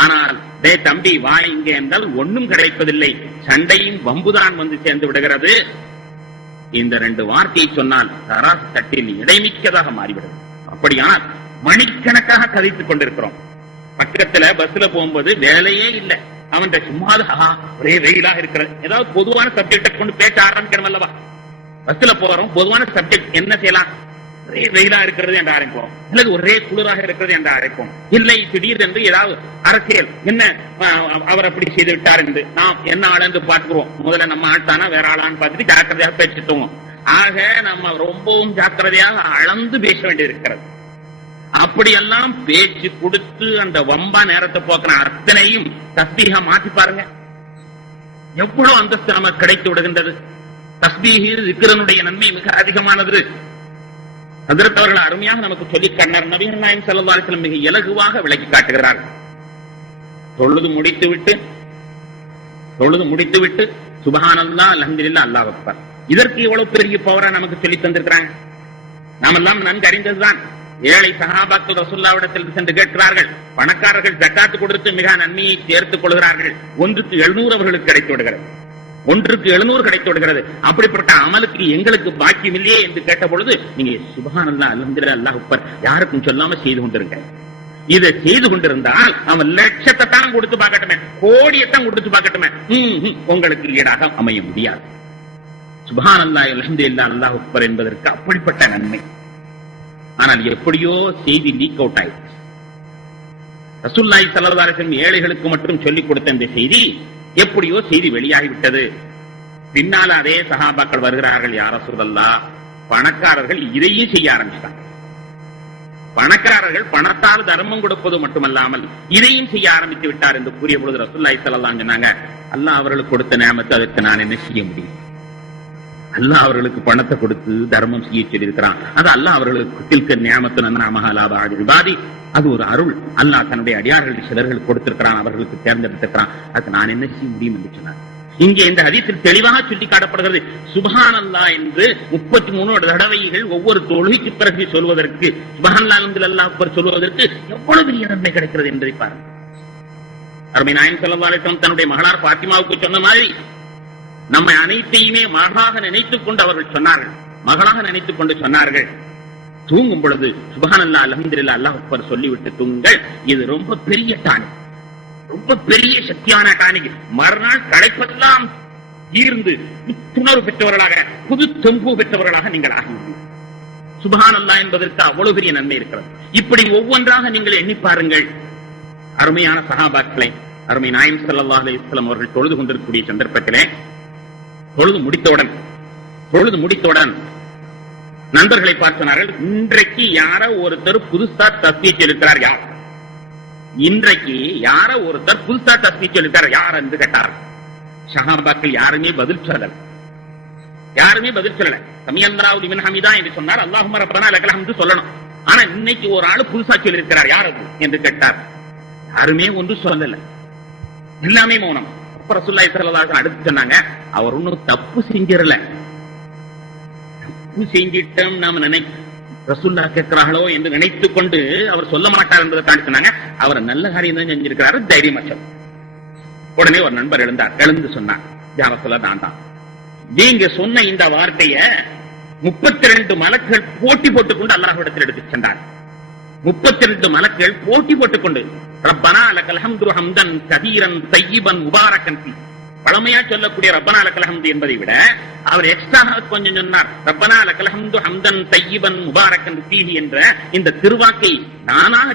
ஆனால் டே தம்பி வா இங்கே என்றால் ஒன்றும் கிடைப்பதில்லை, சண்டையும் வம்புதான் வந்து சேர்ந்து விடுகிறது. இந்த ரெண்டு வார்த்தையை சொன்னால் தராசு தட்டில் இடைமிக்கதாக மாறிவிடும். அப்படியானால் மணிக்கணக்காக கதைத்துக் கொண்டிருக்கிறோம். பக்கத்துல பஸ்ல போகும்போது வேலையே இல்லை, அவன் சும்மா ஒரே வெயிலாக இருக்கிறது. ஏதாவது பொதுவான சப்ஜெக்டை கொண்டு பேச ஆரம்பிக்கணும் அல்லவா? பஸ்ல போறோம், பொதுவான சப்ஜெக்ட் என்ன செய்யலாம்? ஒரே வெயிலா இருக்கிறது என்று ஆரம்பிப்போம், அல்லது ஒரே குளிராக இருக்கிறது என்று ஆரம்பிப்போம். இல்லை திடீர் என்று ஏதாவது அரசியல் என்ன அவர் அப்படி செய்து விட்டார் என்று நாம் என்ன ஆள் என்று பார்க்கிறோம். முதல்ல நம்ம ஆள்தானா வேற ஆளான்னு பார்த்துட்டு ஜாக்கிரதையாக பேசிட்டோம். ஆக நம்ம ரொம்பவும் ஜாக்கிரதையாக அளந்து பேச வேண்டியிருக்கிறது. அப்படியெல்லாம் பேச்சு கொடுத்து அந்த வம்பா நேரத்தை போக்கிற அத்தனையும் தஸ்பீஹா மாற்றி பாருங்க, எவ்வளவு அந்தஸ்து நமக்கு கிடைத்து விடுகின்றது. தஸ்பீஹ் திக்ரனுடைய நன்மை மிக அதிகமானது. ஹஜ்ரத் அவர்கள் அருமையாக நமக்கு சொல்லிக் காட்டினார். நபிகள் நாயகம் ஸல்லல்லாஹு அலைஹி வஸல்லம் மிக இலகுவாக விளக்கி காட்டுகிறார். தொழுது முடித்துவிட்டு சுப்ஹானல்லாஹ் அல்ஹம்துலில்லாஹ் அல்லாஹ் அக்பர், இதற்கு எவ்வளவு பெரிய பவரா நமக்கு சொல்லி தந்திருக்கிறாங்க. நாமெல்லாம் நன்கு அறிந்ததுதான். ஏழை சஹாபாக்கள் ரசூலுல்லாஹ்விடத்தில் சென்று கேட்கிறார்கள். பணக்காரர்கள் ஜக்காத்து கொடுத்து மிக நன்மையை சேர்த்துக் கொள்கிறார்கள். ஒன்றுக்கு 700 அவர்களுக்கு கிடைத்து விடுகிறது, ஒன்றுக்கு 700 கிடைத்து விடுகிறது. அப்படிப்பட்ட அமலுக்கு எங்களுக்கு பாக்கியம் இல்லையே என்று கேட்ட பொழுது, நீங்க சுப்ஹானல்லாஹ் அல்ஹம்துலில்லாஹ் அல்லாஹ் அக்பர் யாருக்கும் சொல்லாம செய்து கொண்டிருங்க. இதை செய்து கொண்டிருந்தால் அவன் லட்சத்தை தான் கொடுத்து பார்க்கட்டுமே, கோடியத்தான் கொடுத்து பார்க்கட்டுமே, உங்களுக்கு ஈடாக அமைய முடியாது. சுப்ஹானல்லாஹ் அல்ஹம்துலில்லாஹ் அல்லாஹ் அக்பர் என்பதற்கு அப்படிப்பட்ட நன்மை. ஆனால் எப்படியோ செய்தி லீக் அவுட் ஆயிடுச்சு. ரசூலுல்லாஹி ஸல்லல்லாஹு அலைஹி வஸல்லம் ஏழைகளுக்கு மட்டும் சொல்லிக் கொடுத்த இந்த செய்தி எப்படியோ செய்தி வெளியாகிவிட்டது. பின்னால அதே சஹாபாக்கள் வருகிறார்கள், யா ரசூலல்லாஹ் பணக்காரர்கள் இதையும் செய்ய ஆரம்பிச்சிட்டாங்க. பணக்காரர்கள் பணத்தால் தர்மம் கொடுப்பது மட்டுமல்லாமல் இதையும் செய்ய ஆரம்பித்து விட்டார் என்று கூறிய பொழுது ரசூலுல்லாஹி ஸல்லல்லாஹு அலைஹி வஸல்லம் சொன்னாங்க, அல்லாஹ் அவர்களுக்கு கொடுத்த நியமத்தை அதற்கு நான் என்ன செய்ய முடியும்? அல்லாஹ் அவர்களுக்கு பணத்தை கொடுத்து தர்மம் செய்ய சொல்லியிருக்கிறான். அது அல்லாஹ் அவர்களுக்கு தில்க நியமத்துன் அன்அமஹா அலா இபாதி, அது ஒரு அருள். அல்லாஹ் தன்னுடைய அடியார்கள் சிலர்கள் கொடுத்திருக்கிறான், அவர்களுக்கு தேர்ந்தெடுத்திருக்கிறான். அதுக்கு நான் என்ன செய்ய முடியும் என்று சொன்னார். இங்கே இந்த ஹதீஸில் தெளிவாக சுட்டி காட்டப்படுகிறது. சுப்ஹானல்லாஹ் என்று 33 தடவைகள் ஒவ்வொரு தொழுகைக்கு பிறகு சொல்வதற்கு, சுப்ஹானல்லாஹ் அல்ஹம்துலில்லாஹ் அக்பர் சொல்வதற்கு எவ்வளவு பெரிய நன்மை கிடைக்கிறது என்பதை பாருங்கள். அருமை நாயகம் ஸல்லல்லாஹு அலைஹி வஸல்லம் தன்னுடைய மகளார் ஃபாத்திமாவுக்கு சொன்ன மாதிரி நம்மை அனைத்தையுமே மகளாக நினைத்துக் கொண்டு அவர்கள் சொன்னார்கள், மகளாக நினைத்துக் கொண்டு சொன்னார்கள், தூங்கும் பொழுது சுப்ஹானல்லாஹ் அல்ஹம்துலில்லாஹ் அல்லாஹ் அக்பர் சொல்லிவிட்டு தூங்குங்கள். இது ரொம்ப பெரிய டானிக், ரொம்ப பெரிய சக்தியான டானிக். மறுநாள் களைப்பெல்லாம் ஈர்ந்து புத்துணர்வு பெற்றவர்களாக, புது தெம்பு பெற்றவர்களாக நீங்கள் ஆகிவிடுங்கள். சுப்ஹானல்லாஹ் என்பதற்கு அவ்வளவு பெரிய நன்மை இருக்கிறது. இப்படி ஒவ்வொன்றாக நீங்கள் எண்ணி பாருங்கள். அருமையான சஹாபாக்களை, அருமை நாயகம் ஸல்லல்லாஹு அலைஹி வஸல்லம் அவர்கள் தொழுது கொண்டிருக்கக்கூடிய சந்தர்ப்பத்திலே தொழுது முடித்தவுடன் நண்பர்களை பார்த்து சொன்னார்கள், இன்றைக்கு யாரோ ஒருத்தர் புதுசா தஸ்பீஹ் சொல்லிருக்கிறார் யார்? இன்றைக்கு யாரோ ஒருத்தர் புதுசா தஸ்பீஹ் சொல்லிருக்கிறார் யார் என்று கேட்டார். சஹாபாக்கள் யாருமே பதில் சொல்லல. சமிஅல்லாஹு லிமன் ஹமிதா என்று சொன்னார், அல்லாஹும்ம ரப்பனா லக்கல் ஹம்து சொல்லணும். ஆனா இன்னைக்கு ஒரு ஆளு புதுசா சொல்லிருக்கிறார் யார் அது என்று கேட்டார். யாருமே ஒன்று சொல்லல, எல்லாமே மௌனம். அப்ப ரசூலுல்லாஹி ஸல்லல்லாஹு அலைஹி வஸல்லம் அடுத்து சொன்னாங்க, அவர் ஒன்னும் தப்பு செஞ்சிரல. தப்பு செஞ்சிட்டோம் நாம ரசூலுல்லாஹ் கேட்கிறார்களோ என்று நினைத்துக் கொண்டு அவர் சொல்ல மாட்டார் என்பதை சொன்னாங்க. அவர் நல்ல காரியம் தான் செஞ்சிருக்கிறாரு, தைரியமா சொல்ல. உடனே ஒரு நண்பர் எழுந்து சொன்னார், யா ரசூலல்லாஹ், தான் நீங்க சொன்ன இந்த வார்த்தைய 32 மலக்குகள் போட்டி போட்டுக்கொண்டு அல்லாஹ்விடத்தில் எடுத்து சென்றார். 32 மலக்குகள் போட்டி போட்டுக்கொண்டு ரப்பனா லக்கல் ஹம்து ஹம்தன் கதீரன் தய்யிபன் முபாரக்கன் ஃபீ, பழமையா சொல்லக்கூடிய ரப்பனா லக்கல் ஹம்து என்பதை விட அவர் எக்ஸ்ட்ரா கொஞ்சம் சொன்னார். ரப்பனா லக்கல் ஹம்து ஹம்தன் தய்யிபன் முபாரக்கன் ஃபீ என்ற இந்த திருவாக்கை நானாக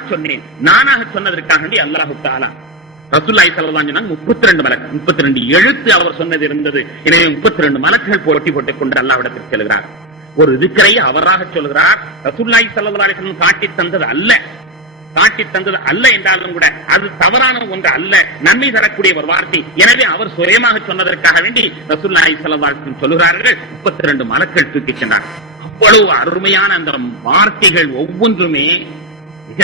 சொன்னதற்காக வேண்டி அல்லாஹ் தஆலா ரசூலுல்லாஹி ஸல்லல்லாஹு அலைஹி வஸல்லம் 32 மலக்கு, 32 எழுத்து அவர் சொன்னது இருந்தது. எனவே 32 மலக்குகள் போட்டி போட்டுக் கொண்டு அல்லாஹ்விடத்தில் செல்கிறார். ஒரு திக்ரை அவராக சொல்கிறார். ரசூலுல்லாஹி ஸல்லல்லாஹு அலைஹி வஸல்லம் காட்டித் தந்தது அல்ல என்றாலும் கூட அது தவறான ஒன்று அல்ல, நன்மை தரக்கூடிய ஒரு வார்த்தை. எனவே அவர் சுயமாக சொன்னதற்காக வேண்டி ரசூலுல்லாஹி ஸல்லல்லாஹு அலைஹி வஸல்லம் சொல்கிறார்கள், 32 மலக்குகள் தூக்கிச் சென்றார். அவ்வளவு அருமையான அந்த வார்த்தைகள் ஒவ்வொன்றுமே மிக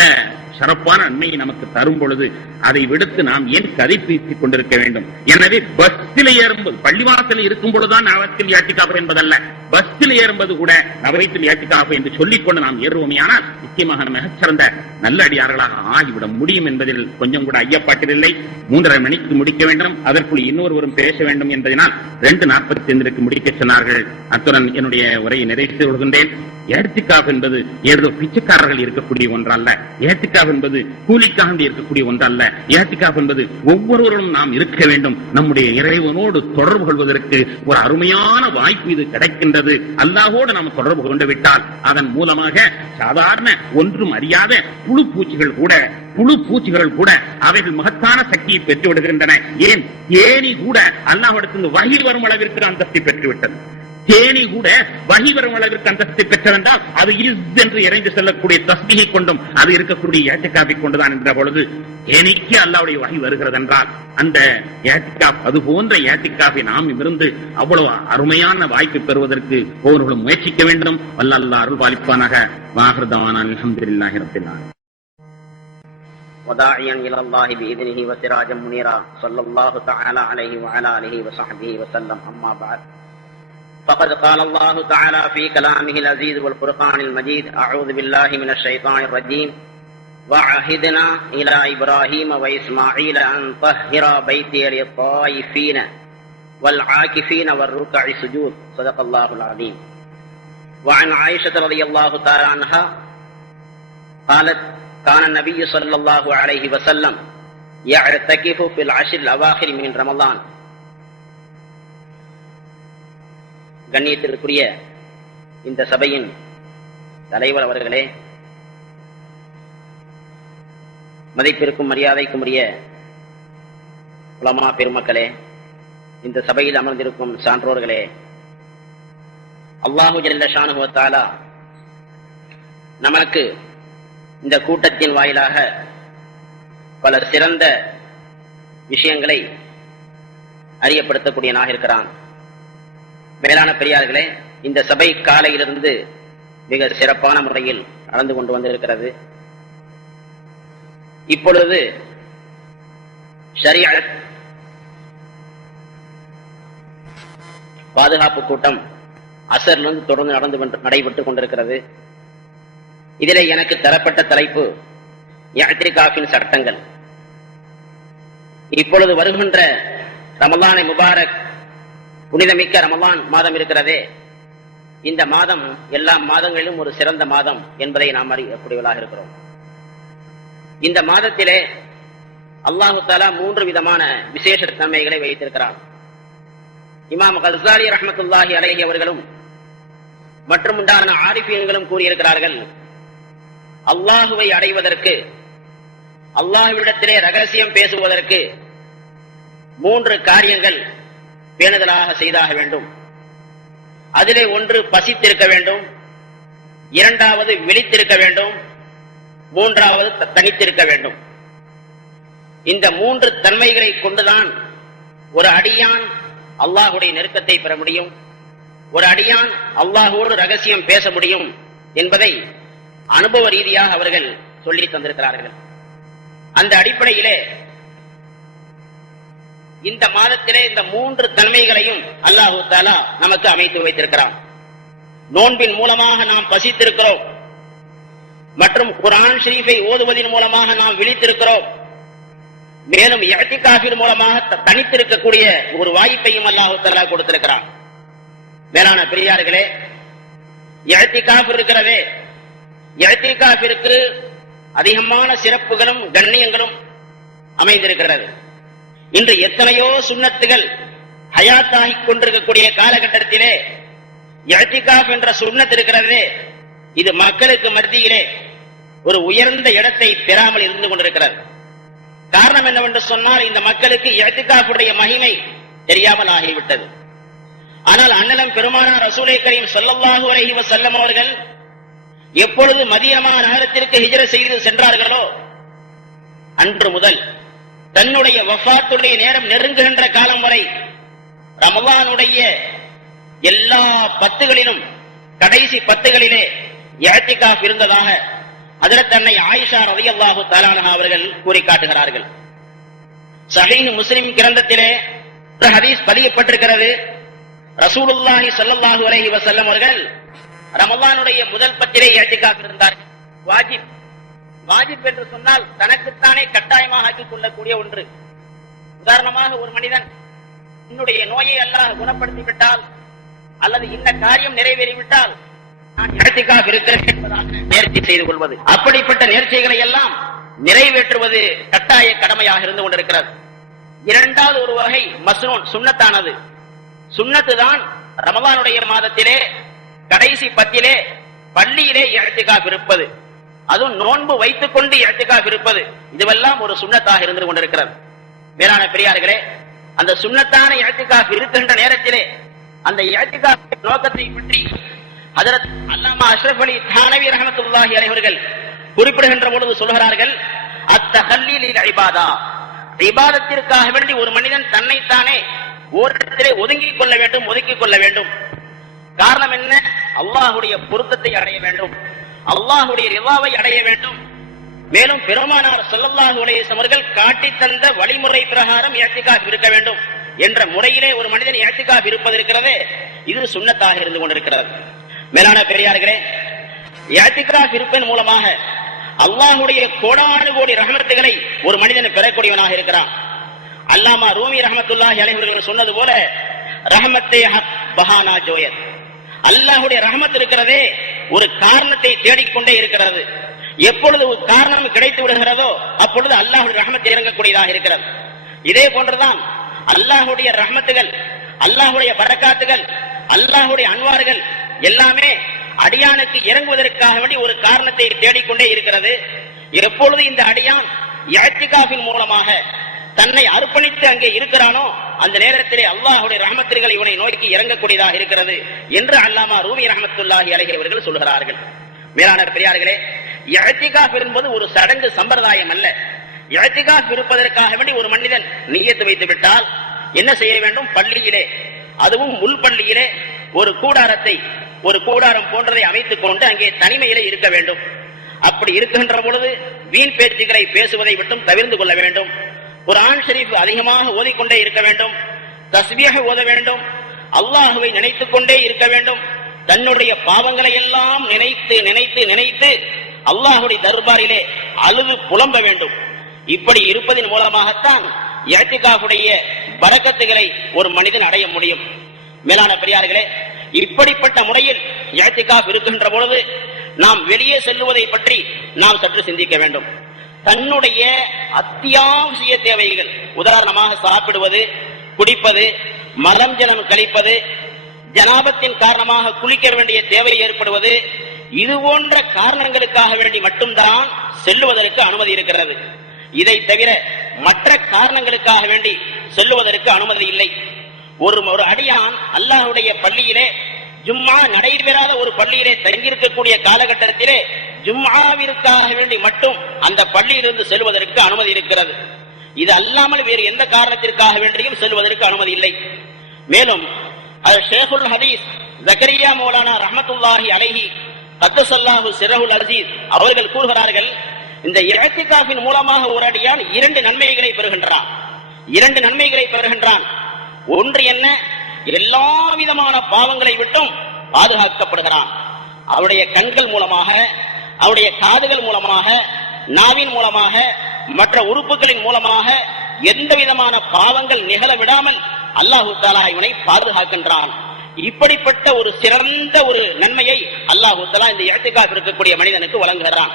சிறப்பான நன்மையை நமக்கு தரும் பொழுது அதை விடுத்து நாம் ஏன் கதை பேசிக் கொண்டிருக்க வேண்டும்? எனவே பஸ்ஸில் ஏறும்போது, பள்ளிவாசலில் இருக்கும் பொழுதுதான் நவத்தில் இஅ்திகாஃப் என்பதல்ல, பஸ்ஸில் ஏறும்போது கூட நவத்தில் இஅ்திகாஃப் என்று சொல்லிக்கொண்டு நாம் ஏறுவோமையானால் நிச்சயமாக மிகச்சிறந்த நல்ல அடியார்களாக ஆகிவிட முடியும் என்பதில் கொஞ்சம் கூட ஐயப்பாட்டில்லை. 3:30 மணிக்கு முடிக்க வேண்டும், அதற்குள் இன்னொருவரும் பேச வேண்டும் என்பதனால் 2:45 முடிக்க சொன்னார்கள். அத்துடன் என்னுடைய உரையை நிறைவேற்றி கொள்கின்றேன். இஅ்திகாஃப் என்பது ஏதோ பிச்சைக்காரர்கள் இருக்கக்கூடிய ஒன்றல்ல. இஅ்திகாஃப் என்பது கூலிக்காக இருக்கக்கூடிய ஒன்றல்ல. இஅ்திகாஃப் என்பது ஒவ்வொருவரும் நாம் இருக்க வேண்டும். நம்முடைய இறைவனோடு தொடர்பு கொள்வதற்கு ஒரு அருமையான வாய்ப்பு இது கிடைக்கின்றது. அல்லாஹ்வோடு நாம் தொடர்பு கொண்டு விட்டால் அதன் மூலமாக சாதாரண ஒன்றும் அறியாத புழு பூச்சிகள் கூட அவைகள் மகத்தான சக்தியை பெற்று விடுகின்றன. ஏன் தேனி கூட அல்லாஹ்விடத்திலிருந்து வஹி வரும் அளவிற்கு அந்தஸ்தை பெற்றுவிட்டது. தேனி கூட வஹி வரும் அளவிற்கு அந்தஸ்தை பெற்றதென்றால் அது இஸ் என்று இறைந்து செல்லக்கூடிய தஸ்பீஹை கொண்டும் அது இருக்கக்கூடிய இஅ்திகாஃபை கொண்டுதான் என்ற பொழுது தேனிக்கு அல்லாஹ்வுடைய வஹி வருகிறது என்றால் அந்த இஅ்திகாஃப், அது போன்ற இஅ்திகாஃபை நாம் இருந்து அவ்வளவு அருமையான வாய்ப்பு பெறுவதற்கு ஒவ்வொருவரும் முயற்சிக்க வேண்டும். வல்லல்லாஹ் அருள் பாலிப்பானாக. வாஹிர் தவானா அல்ஹம்துலில்லாஹி ரப்பில் ஆலமீன். وداعيا إلى الله بإذنه وسراجا منيرا صلى الله تعالى عليه وعلى آله وصحبه وسلم. أما بعد، فقد قال الله تعالى في كلامه العزيز والفرقان المجيد: أعوذ بالله من الشيطان الرجيم. وعهدنا إلى إبراهيم وإسماعيل أن طهر بيتي للطائفين والعاكفين والركع السجود. صدق الله العظيم. وعن عائشة رضي الله تعالى عنها قالت: كان النبي صلى الله عليه وسلم يعتكف في العشر الأواخر من رمضان. கண்ணியத்திற்குரிய இந்த சபையின் தலைவர் அவர்களே, மதிப்பிற்கும் மரியாதைக்கும் உரிய உலமா பெருமக்களே, இந்த சபையில் அமர்ந்திருக்கும் சான்றோர்களே, அல்லாஹு ஜல்ல ஷானுஹு வ தஆலா நமக்கு இந்த கூட்டத்தின் வாயிலாக பல சிறந்த விஷயங்களை அறியப்படுத்தக்கூடியனாக இருக்கிறான். மேலான பெரியார்களே, இந்த சபை காலையிலிருந்து மிக சிறப்பான முறையில் நடந்து கொண்டு வந்திருக்கிறது. இப்பொழுது ஷரீஅத் பாதுகாப்பு கூட்டம் அசரிலிருந்து தொடர்ந்து நடைபெற்றுக் கொண்டிருக்கிறது. இதிலே எனக்கு தரப்பட்ட தலைப்பு இஅ்திகாஃபின் சட்டங்கள். இப்பொழுது வருகின்ற ரமலானை முபாரக், புனிதமிக்க ரமலான் மாதம் இருக்கிறதே, இந்த மாதம் எல்லா மாதங்களிலும் ஒரு சிறந்த மாதம் என்பதை நாம் அறியக்கூடியவர்களாக இருக்கிறோம். இந்த மாதத்திலே அல்லாஹு தஆலா 3 விதமான விசேஷ தன்மைகளை வைத்திருக்கிறார். இமாம் கஸ்ஸாலி ரஹ்மத்துல்லாஹி அலைஹி அவர்களும் மற்றும் உண்டான ஆரிஃபீன்களும் கூறியிருக்கிறார்கள், அல்லாஹுவை அடைவதற்கு, அல்லாஹ்விடத்திலே ரகசியம் பேசுவதற்கு 3 காரியங்கள் பேணுதலாக செய்தாக வேண்டும். அதிலே ஒன்று பசித்திருக்க வேண்டும், இரண்டாவது விழித்திருக்க வேண்டும், மூன்றாவது தனித்திருக்க வேண்டும். இந்த மூன்று தன்மைகளை கொண்டுதான் ஒரு அடியான் அல்லாஹுடைய நெருக்கத்தை பெற முடியும், ஒரு அடியான் அல்லாஹோடு ரகசியம் பேச முடியும் என்பதை அனுபவ ரீதியாக அவர்கள் சொல்லி தந்திருக்கிறார்கள். அந்த அடிப்படையிலே இந்த மாதத்திலே இந்த மூன்று தன்மைகளையும் அல்லாஹு தஆலா நமக்கு அமைத்து வைத்திருக்கிறான். நோன்பின் மூலமாக நாம் பசித்திருக்கிறோம், மற்றும் குர்ஆன் ஷரீஃபை ஓதுவதன் மூலமாக நாம் விழித்திருக்கிறோம். மேலும் இஅ்திகாஃபின் மூலமாக தனித்திருக்கக்கூடிய ஒரு வாய்ப்பையும் அல்லாஹு தஆலா கொடுத்திருக்கிறான். மேலான பெரியார்களே, இஅ்திகாஃப் இருக்கிறதே, இஅ்திகாஃபிற்கு அதிகமான சிறப்புகளும் கண்ணியங்களும் அமைந்திருக்கிறது. இன்று எத்தனையோ சுன்னத்துகள் ஹயாத்தாகிக் கொண்டிருக்கக்கூடிய காலகட்டத்திலே இஅ்திகாஃப் என்ற சுன்னத் இருக்கிறதே, இது மக்களுக்கு மத்தியிலே ஒரு உயர்ந்த இடத்தை பெறாமல் இருந்து கொண்டிருக்கிறது. காரணம் என்னவென்று சொன்னால், இந்த மக்களுக்கு இஅ்திகாஃபுடைய மகிமை தெரியாமல் ஆகிவிட்டது. ஆனால் அண்ணலம் பெருமானார் ரசூலே கரீம் ஸல்லல்லாஹு அலைஹி வஸல்லம் அவர்கள் எப்பொழுது மதீனா நகரத்திற்கு ஹிஜ்ரத் செய்து சென்றார்களோ அன்று முதல் தன்னுடைய வஃபாத்துடைய நேரம் நெருங்குகின்ற காலம் வரை ரமலானுடைய எல்லா பத்துகளிலும் கடைசி பத்துகளிலே இஅ்திகாஃப் இருந்ததாக ஹஜ்ரத் அன்னை ஆயிஷா ரலியல்லாஹு தஆலா அன்ஹா அவர்கள் கூறி காட்டுகிறார்கள். ஸஹீஹ் முஸ்லிம் கிரந்தத்திலே ஒரு ஹதீஸ் பதியப்பட்டிருக்கிறது. ரசூலுல்லாஹி ஸல்லல்லாஹு அலைஹி வஸல்லம் அவர்கள் ரமலானுடைய முதல் பத்திலே இஅ்திகாஃப் இருந்தார்கள். வாஜிப், வாஜிப் என்று சொன்னால் தனக்குத்தானே கட்டாயமாக ஆக்கிக் கொள்ளக்கூடிய ஒன்று. உதாரணமாக ஒரு மனிதன் என்னுடைய நோயை அல்லாஹ் குணப்படுத்தி விட்டால் அல்லது இந்த காரியம் நிறைவேறிவிட்டால் நான் இஅ்திகாஃப் இருக்கிறேன் என்பதாக நேர்ச்சி செய்து கொள்வது, அப்படிப்பட்ட நேர்ச்சிகளை எல்லாம் நிறைவேற்றுவது கட்டாய கடமையாக இருந்து கொண்டிருக்கிறது. இரண்டாவது ஒரு வகை மஸ்னூன், சுன்னத்தானது. சுன்னத்து தான் ரமலானுடைய மாதத்திலே கடைசி பத்திலே பள்ளியிலே இஅ்திகாஃப் இருப்பது, அதுவும் நோன்பு வைத்துக் கொண்டு இஅ்திகாஃப் இருப்பது, இதுவெல்லாம் ஒரு சுன்னத்தாக இருந்து கொண்டிருக்கிறது. மேலான பெரியார்களே, அந்த சுன்னத்தான இஅ்திகாஃப் இருக்கின்ற நேரத்திலே அந்த இஅ்திகாஃப் நோக்கத்தை பற்றி ஹஜ்ரத் அல்லாமா அஷ்ரஃப் அலி தானவி ரஹ்மத்துல்லாஹி அலைஹி அவர்கள் குறிப்பிடுகின்ற பொழுது சொல்கிறார்கள், அத்தஹல்லி லில் இபாதா, இபாதத்திற்காக வேண்டி ஒரு மனிதன் தன்னைத்தானே ஓரிடத்திலே ஒதுங்கிக் கொள்ள வேண்டும், ஒதுக்கிக் கொள்ள வேண்டும். காரணம் என்ன? அல்லாஹுடைய பொருத்தத்தை அடைய வேண்டும், அல்லாஹுடைய ரிவாவை அடைய வேண்டும். மேலும் பெருமானார் ஸல்லல்லாஹு அலைஹி வஸல்லம் அவர்கள் காட்டி தந்த வழிமுறை பிரகாரம் இஅ்திகாஃப் இருக்க வேண்டும் என்ற முறையிலே ஒரு மனிதன் இஅ்திகாஃப் இருப்பது இருக்கிறதே, இது சுன்னத்தாக இருந்து கொண்டிருக்கிறது. மேலான பெரியார்களே, இஅ்திகாஃப் இருப்பதன் மூலமாக அல்லாஹுடைய கோடானு கோடி ரஹ்மத்துகளை ஒரு மனிதன் பெறக்கூடியவனாக இருக்கிறான். அல்லாமா ரூமி ரஹ்மத்துல்லாஹி அலைஹி அவர்கள் சொன்னது போல, ரஹ்மத்தே ஹக் பஹானா ஜோயத், அல்லாஹுடைய ரஹ்மத் இருக்கிறதே ஒரு காரணத்தை தேடிக்கொண்டே இருக்கிறது. எப்பொழுது ஒரு காரணம் கிடைத்து விடுகிறதோ அப்பொழுது அல்லாஹுடைய ரஹ்மத் இறங்கக்கூடியதாக இருக்கிறது. இதே போன்றுதான் அல்லாஹுடைய ரஹ்மத்துகள், அல்லாஹுடைய பரக்காத்துகள், அல்லாஹுடைய அன்வார்கள் எல்லாமே அடியானுக்கு இறங்குவதற்காக வேண்டி ஒரு காரணத்தை தேடிக்கொண்டே இருக்கிறது. எப்பொழுது இந்த அடியான் இஅ்திகாஃபின் மூலமாக தன்னை அர்ப்பணித்து அங்கே இருக்கிறானோ அந்த நேரத்திலே அல்லாஹுடைய ரஹ்மத்துகள் இவனை நோக்கி இறங்கக்கூடியதாக இருக்கிறது என்று அல்லாமா ரூமி ரஹ்மத்துல்லாஹி அலைஹி அவர்கள் சொல்கிறார்கள். மேலான பெரியார்களே, இஅ்திகாஃப் என்பது ஒரு சடங்கு சம்பிரதாயம் அல்ல. இஅ்திகாஃப் இருப்பதற்காக வேண்டி ஒரு மனிதன் நிய்யத்து வைத்து விட்டால் என்ன செய்ய வேண்டும்? பள்ளியிலே, அதுவும் உள் பள்ளியிலே ஒரு கூடாரத்தை, ஒரு கூடாரம் போன்றதை அமைத்துக் கொண்டு அங்கே தனிமையிலே இருக்க வேண்டும். அப்படி இருக்கின்ற பொழுது வீண் பேச்சுக்களை பேசுவதை விட்டும் தவிர்த்து கொள்ள வேண்டும். குர்ஆன் ஷரீஃப் அதிகமாக ஓதிக்கொண்டே இருக்க வேண்டும், தஸ்பீஹ் ஓத வேண்டும், அல்லாஹுவை நினைத்துக் கொண்டே இருக்க வேண்டும். தன்னுடைய பாவங்களை எல்லாம் நினைத்து நினைத்து நினைத்து அல்லாஹுடைய தர்பாரிலே அழுது புலம்ப வேண்டும். இப்படி இருப்பதன் மூலமாகத்தான் இஅ்திகாஃபுடைய பரக்கத்துகளை ஒரு மனிதன் அடைய முடியும். மேலான பெரியார்களே, இப்படிப்பட்ட முறையில் இஅ்திகாஃப் இருக்கின்ற பொழுது நாம் வெளியே செல்லுவதை பற்றி நாம் சற்று சிந்திக்க வேண்டும். தன்னுடைய அத்தியாவசிய தேவைகள், உதாரணமாக சாப்பிடுவது, குடிப்பது, மலம் ஜலம் கழிப்பது, ஜனாபத்தின் காரணமாக குளிக்க வேண்டிய தேவை ஏற்படுவது, இது போன்ற காரணங்களுக்காக வேண்டி மட்டும்தான் செல்லுவதற்கு அனுமதி இருக்கிறது. இதை தவிர மற்ற காரணங்களுக்காக வேண்டி செல்லுவதற்கு அனுமதி இல்லை. ஒரு அடியான் அல்லாஹுடைய பள்ளியிலே ஜும்மா நடைபெறாத ஒரு பள்ளியிலே தங்கியிருக்கக்கூடிய காலகட்டத்திலே ஜும்மாவிற்காக வேண்டி மட்டும் அந்த பள்ளியிலிருந்து செல்வதற்கு அனுமதி இருக்கிறது. இது அல்லாமல் வேறு எந்த காரணத்திற்காக வேண்டியும் செல்வதற்கு அனுமதி இல்லை. மேலும் ஷேகுல் ஹதீஸ் ஜக்கரியா மௌலானா ரஹ்மத்துல்லாஹி அலைஹி கத்தஸல்லாஹு சிர்ரஹுல் அஸீஸ் அவர்கள் கூறுகிறார்கள், இந்த இஅ்திகாஃபின் மூலமாக ஒரு அடியான் 2 நன்மைகளை பெறுகின்றான். 2 நன்மைகளை பெறுகின்றான். ஒன்று என்ன? எல்லா விதமான பாவங்களை விட்டும் பாதுகாக்கப்படுகிறான். அவருடைய கண்கள் மூலமாக, அவருடைய காதுகள் மூலமாக, நாவின் மூலமாக, மற்ற உறுப்புகளின் மூலமாக எந்த விதமான பாவங்கள் நிகழ விடாமல் அல்லாஹு தஆலா இவனை பாதுகாக்கின்றான். இப்படிப்பட்ட ஒரு சிறந்த ஒரு நன்மையை அல்லாஹு தஆலா இந்த இஅ்திகாஃப் இருக்கக்கூடிய மனிதனுக்கு வழங்குகிறான்.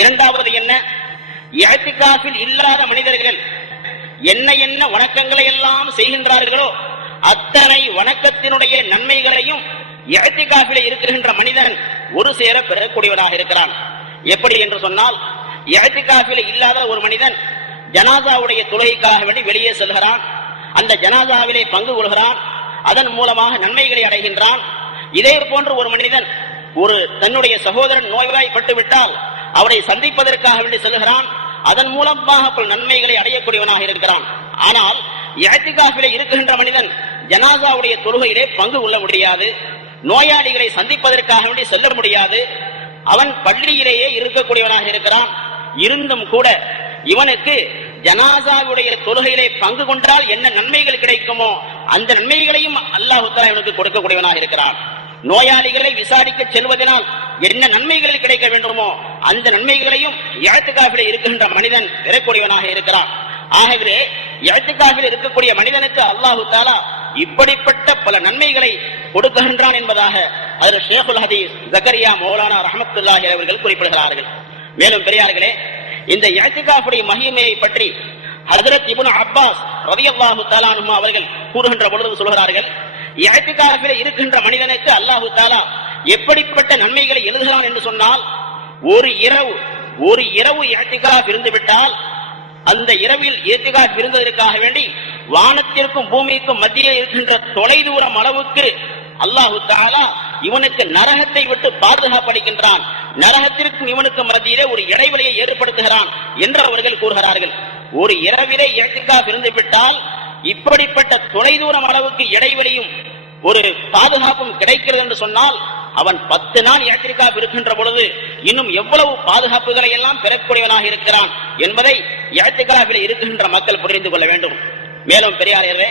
இரண்டாவது என்ன? இஅ்திகாஃபில் இல்லாத மனிதர்கள் என்ன என்ன வணக்கங்களை எல்லாம் செய்கின்றார்களோ அத்தனை வணக்கத்தினுடைய நன்மைகளையும் இஅ்திகாஃபிலே இருக்கின்ற மனிதன் ஒரு சேர பெறக்கூடியவனாக இருக்கிறான். எப்படி என்று சொன்னால், இஅ்திகாஃபிலே இல்லாத ஒரு மனிதன் ஜனாசாவுடைய தொழுகைக்காக வேண்டி வெளியே செல்கிறான். அந்த ஜனாசாவிலே பங்கு கொள்கிறான். அதன் மூலமாக நன்மைகளை அடைகின்றான். இதே போன்று ஒரு மனிதன் ஒரு தன்னுடைய சகோதரன் நோய்வாய்ப்பட்டு விட்டால் அவரை சந்திப்பதற்காக வேண்டி செல்கிறான். அதன் மூலமாக பல நன்மைகளை அடையக்கூடியவனாக இருக்கிறான். ஆனால் இஅ்திகாஃபிலே இருக்கின்ற மனிதன் ஜனாசாவுடைய தொழுகையிலே பங்கு கொள்ள முடியாது. நோயாளிகளை சந்திப்பதற்காக வேண்டி செல்ல முடியாது. அவன் பள்ளியிலேயே இருக்கக்கூடியவனாக இருக்கிறான். இருந்தும் கூட இவனுக்கு ஜனாசாவுடைய தொழுகையிலே பங்கு கொண்டால் என்ன நன்மைகள் கிடைக்குமோ அந்த நன்மைகளையும் அல்லாஹ் தஆலா இவனுக்கு கொடுக்கக்கூடியவனாக இருக்கிறான். நோயாளிகளை விசாரிக்க செல்வதனால் என்ன நன்மைகள் கிடைக்க வேண்டுமோ அந்த நன்மைகளையும் இஅ்திகாஃபிலே இருக்கின்ற மனிதன் பெறக்கூடியவனாக இருக்கிறான். ஆகவே இஅ்திகாஃபில் இருக்கக்கூடிய மனிதனுக்கு அல்லாஹ் தஆலா இப்படிப்பட்ட பல நன்மைகளை கொடுக்கின்றான் என்பதாக அதில் ஷேகுல் ஹதீஸ் ஜக்கரியா மௌலானா ரஹ்மத்துல்லாஹி அவர்கள் குறிப்பிடுகிறார்கள். மேலும் பெரியார்களே, இந்த இஅ்திகாஃபுடைய மகிமையை பற்றி ஹஜ்ரத் இப்னு அப்பாஸ் ரலியல்லாஹு தஆலா அன்ஹு அவர்கள் கூறுகின்ற பொழுது சொல்கிறார்கள், இஅ்திகாஃபிலே இருக்கின்ற மனிதனுக்கு அல்லாஹ் தஆலா எப்படிப்பட்ட நன்மைகளை எழுதுகிறான் என்று சொன்னால், ஒரு இரவு இஅ்திகாஃப் இருந்துவிட்டால் அந்த இரவில் இஅ்திகாஃப் இருந்ததற்காக வேண்டி வானத்திற்கும் பூமிக்கும் மத்தியில் இருக்கின்ற தொலைதூரம் அளவுக்கு அல்லாஹ் தஆலா இவனுக்கு நரகத்தை விட்டு பாதுகாப்பளிக்கின்றான். நரகத்திற்கும் இவனுக்கு மத்தியிலே ஒரு இடைவெளியை ஏற்படுத்துகிறான் என்று அவர்கள் கூறுகிறார்கள். ஒரு இரவிலே இஅ்திகாஃப் இருந்துவிட்டால் இப்படிப்பட்ட தொலைதூரம் அளவுக்கு இடைவெளியும் ஒரு பாதுகாப்பும் கிடைக்கிறது என்று சொன்னால், அவன் 10 நாள் இஅ்திகாஃப் இருக்கின்ற பொழுது இன்னும் எவ்வளவு பாதுகாப்புகளை எல்லாம் பெறக்கூடியவனாக இருக்கிறான் என்பதை இஅ்திகாஃபிலே இருக்கின்ற மக்கள் புரிந்து கொள்ள வேண்டும். மேலும் பெரியார்களே,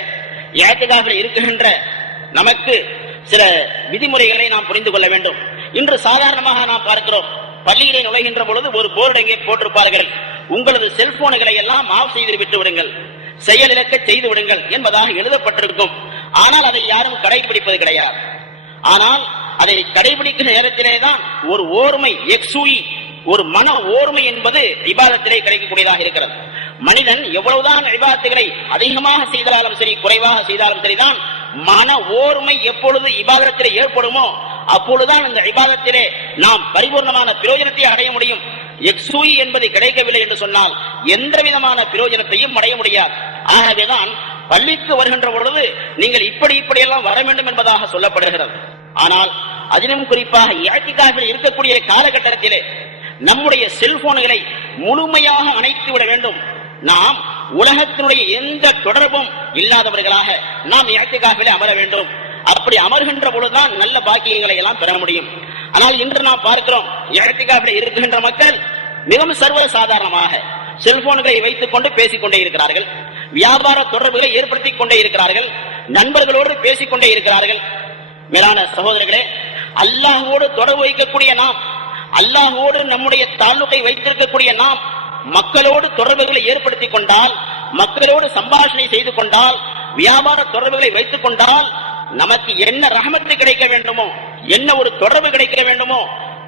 இஅ்திகாஃபிலே இருக்கின்ற நமக்கு சில விதிமுறைகளை நாம் புரிந்து கொள்ள வேண்டும். இன்று சாதாரணமாக நாம் பார்க்கிறோம், பள்ளியிலே நுழைகின்ற பொழுது ஒரு போர்டு எங்கே போட்டிருப்பார்கள், உங்களது செல்போன்களை எல்லாம் ஆஃப் செய்து விட்டு விடுங்கள், செயலிழக்க செய்து விடுங்கள் என்பதாக எழுதப்பட்டிருக்கும். ஆனால் அதை யாரும் கடைபிடிப்பது கிடையாது. ஆனால் அதை கடைபிடிக்கிற நேரத்திலேதான் ஒரு ஓர்மை, ஒரு மன ஓர்மை என்பது இபாதத்திலே கிடைக்கக்கூடியதாக இருக்கிறது. மனிதன் எவ்வளவுதான் இபாதத்துகளை அதிகமாக செய்தாலும் சரி, குறைவாக செய்தாலும் சரிதான், மன ஓர்மை எப்பொழுது இபாதத்திலே ஏற்படுமோ அப்பொழுதுதான் இந்த இபாதத்திலே நாம் பரிபூர்ணமான பிரயோஜனத்தை அடைய முடியும். எக்ஸூயி என்பது கிடைக்கவில்லை என்று சொன்னால் எந்த விதமான பிரயோஜனத்தையும் அடைய முடியாது. ஆகவேதான் பள்ளிக்கு வருகின்ற பொழுது நீங்கள் இப்படியெல்லாம் வர வேண்டும் என்பதாக சொல்லப்படுகிறது. ஆனால் அதிலும் குறிப்பாக இஅ்திகாஃபில் இருக்கக்கூடிய காலகட்டத்திலே நம்முடைய செல்போன்களை முழுமையாக அணைத்து விட வேண்டும். நாம் உலகத்தினுடைய எந்த தொடர்பும் இல்லாதவர்களாக நாம் இஅ்திகாஃபிலே அமர வேண்டும். அப்படி அமர்கின்ற பொழுதுதான் நல்ல பாக்கியங்களை எல்லாம் பெற முடியும். ஆனால் இன்று நாம் பார்க்கிறோம், இஅ்திகாஃபிலே இருக்கின்ற மக்கள் மிகவும் சர்வ சாதாரணமாக செல்போன்களை வைத்துக் கொண்டு பேசிக் கொண்டே இருக்கிறார்கள். வியாபார தொடர்புகளை ஏற்படுத்திக் கொண்டே இருக்கிறார்கள். நண்பர்களோடு பேசிக் கொண்டே இருக்கிறார்கள். மேலான சகோதரர்களே, அல்லாஹ்வோடு தொடர்பு வைக்கக்கூடிய நாம், அல்லாஹ்வோடு நம்முடைய தாலுகை வைத்திருக்கக்கூடிய நாம் மக்களோடு தொடர்புகளை ஏற்படுத்திக் கொண்டால், மக்களோடு சம்பாஷணை செய்து கொண்டால், வியாபார தொடர்புகளை வைத்துக் கொண்டால், நமக்கு என்ன ரஹமத்து கிடைக்க வேண்டுமோ, என்ன ஒரு தொடர்பு கிடைக்க வேண்டுமோ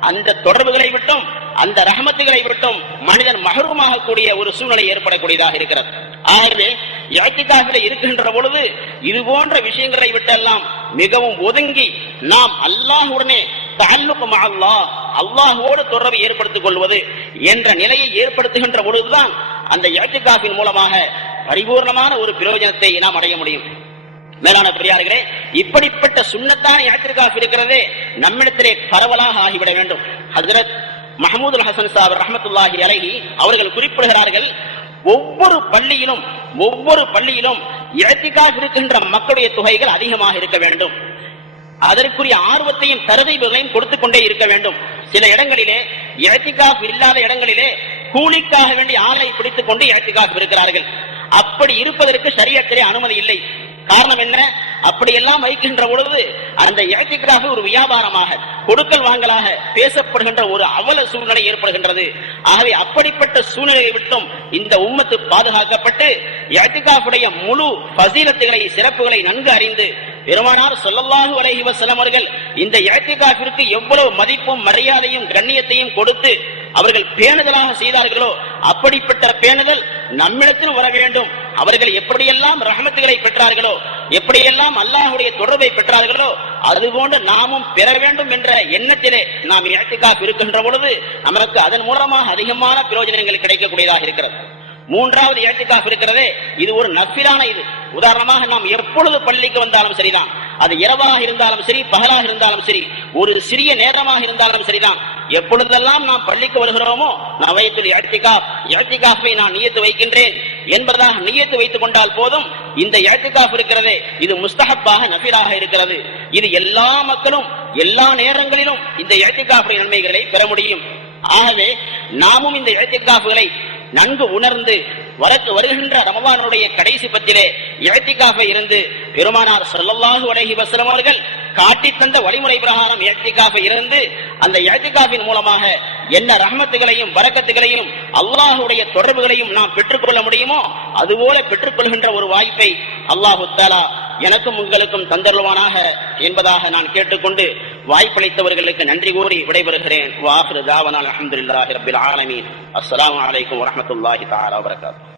அந்த தொடர்புகளை விட்டும் அந்த ரஹமத்துகளை விட்டும் மனிதன் மஹ்ரூமாக கூடிய ஒரு சூழ்நிலை ஏற்படக்கூடியதாக இருக்கிறது. ஆகவே இஅ்திகாஃபிலே இருக்கின்ற பொழுது இது போன்ற விஷயங்களை விட்டெல்லாம் மிகவும் ஒதுங்கி நாம் அல்லாஹ்வுடனே தஅல்லுக் மஅல்லாஹ், அல்லாஹ்வோடு தொடர்பை ஏற்படுத்திக் கொள்வது என்ற நிலையை ஏற்படுத்துகின்ற பொழுதுதான் அந்த இஅ்திகாஃபின் மூலமாக பரிபூர்ணமான ஒரு பிரயோஜனத்தை நாம் அடைய முடியும். மேலான பெரியார்களே, இப்படிப்பட்ட சுன்னத்தான இஅ்திகாஃப் இருக்கிறதே நம்மிடத்திலே பரவலாக ஆகிவிட வேண்டும். ஹஜ்ரத் மஹமூதுல் ஹசன் சாஹிப் ரஹ்மத்துல்லாஹி அலைஹி அவர்கள் குறிப்பிடுகிறார்கள், ஒவ்வொரு பள்ளியிலும் இஅ்திகாஃப் இருக்கின்ற மக்களுடைய தொகைகள் அதிகமாக இருக்க வேண்டும். அதற்குரிய ஆர்வத்தையும் தரதீபுகளையும் கொடுத்துக் கொண்டே இருக்க வேண்டும். சில இடங்களிலே இஅ்திகாஃப் இல்லாத இடங்களிலே கூலிக்காக வேண்டி ஆளை பிடித்துக் கொண்டு இஅ்திகாஃப் இருக்கிறார்கள். அப்படி இருப்பதற்கு ஷரியத்திலே அனுமதி இல்லை. காரணம் என்ன? அப்படியெல்லாம் வைக்கின்ற பொழுது அந்த இஅ்திகாஃப் ஒரு வியாபாரமாக கொடுக்கல் வாங்கலாக பேசப்படுகின்ற ஒரு அவல சூழ்நிலை ஏற்படுகின்றது. ஆகவே அப்படிப்பட்ட சூழ்நிலையை விட்டும் இந்த உம்மத்து பாதுகாக்கப்பட்டு இஅ்திகாஃபுடைய முழு ஃபஸீலத்துகளை சிறப்புகளை நன்கு அறிந்து பெருமானார் ஸல்லல்லாஹு அலைஹி வஸல்லம் அவர்கள் இந்த இஅ்திகாஃபிற்கு எவ்வளவு மதிப்பும் மரியாதையும் கண்ணியத்தையும் கொடுத்து அவர்கள் பேணுதலாக செய்தார்களோ அப்படிப்பட்ட பேணுதல் நம்மிடத்தில் வர வேண்டும். அவர்கள் எப்படியெல்லாம் ரஹ்மத்துகளை பெற்றார்களோ, எப்படியெல்லாம் அல்லாஹ்வுடைய தொடர்பை பெற்றார்களோ, அதுபோன்று நாமும் பெற வேண்டும் என்ற எண்ணத்திலே நாம் இஅ்திகாஃப் இருக்கின்ற பொழுது நமக்கு அதன் மூலமாக அதிகமான பிரயோஜனங்கள் கிடைக்கக்கூடியதாக இருக்கிறது. மூன்றாவது இஅ்திகாஃப் இருக்கிறதே, இது ஒரு நஃபிலான இது. உதாரணமாக நாம் எப்பொழுது பள்ளிக்கு வந்தாலும் சரிதான், அது இரவாக இருந்தாலும் சரி, பகலாக இருந்தாலும் சரி, ஒரு சிறிய நேரமாக இருந்தாலும் சரிதான், எப்பொழுதெல்லாம் நாம் பள்ளிக்கு வருகிறோமோ நவைத்துல் இஅ்திகாஃபை நான் நியத்து வைக்கின்றேன் என்பதாக நியத்து வைத்துக் கொண்டால் போதும். இந்த இஅ்திகாஃப் இருக்கிறதே இது முஸ்தஹப்பாக நஃபிலாக இருக்கிறது. இது எல்லா மக்களும் எல்லா நேரங்களிலும் இந்த இஅ்திகாஃபுடைய நன்மைகளை பெற முடியும். ஆகவே நாமும் இந்த இஅ்திகாஃப்களை நன்கு உணர்ந்து வருகின்ற ரமலானுடைய கடைசி பத்திலே இஅ்திகாஃபை இருந்து பெருமானார் ஸல்லல்லாஹு அலைஹி வஸல்லம் அவர்கள் காட்டித் தந்த வழிமுறை பிரகாரம் இஅ்திகாஃபை இருந்து அந்த இஅ்திகாஃபின் மூலமாக என்ன ரஹ்மத்துகளையும் பரக்கத்துகளையும் அல்லாஹ்வுடைய தொடர்புகளையும் நாம் பெற்றுக்கொள்ள முடியுமோ அதுபோல பெற்றுக்கொள்கின்ற ஒரு வாய்ப்பை அல்லாஹு தஆலா எனக்கும் உங்களுக்கும் தந்தருள்வானாக என்பதாக நான் கேட்டுக்கொண்டு வாய்ப்பளித்தவர்களுக்கு நன்றி கூறி விடைபெறுகிறேன். வ ஆகிரு தாவனா அல்ஹம்துலில்லாஹி ரப்பில் ஆலமீன். அஸ்ஸலாமு அலைக்கும் வரஹ்மத்துல்லாஹி தஆலா வபரகாத்துஹு.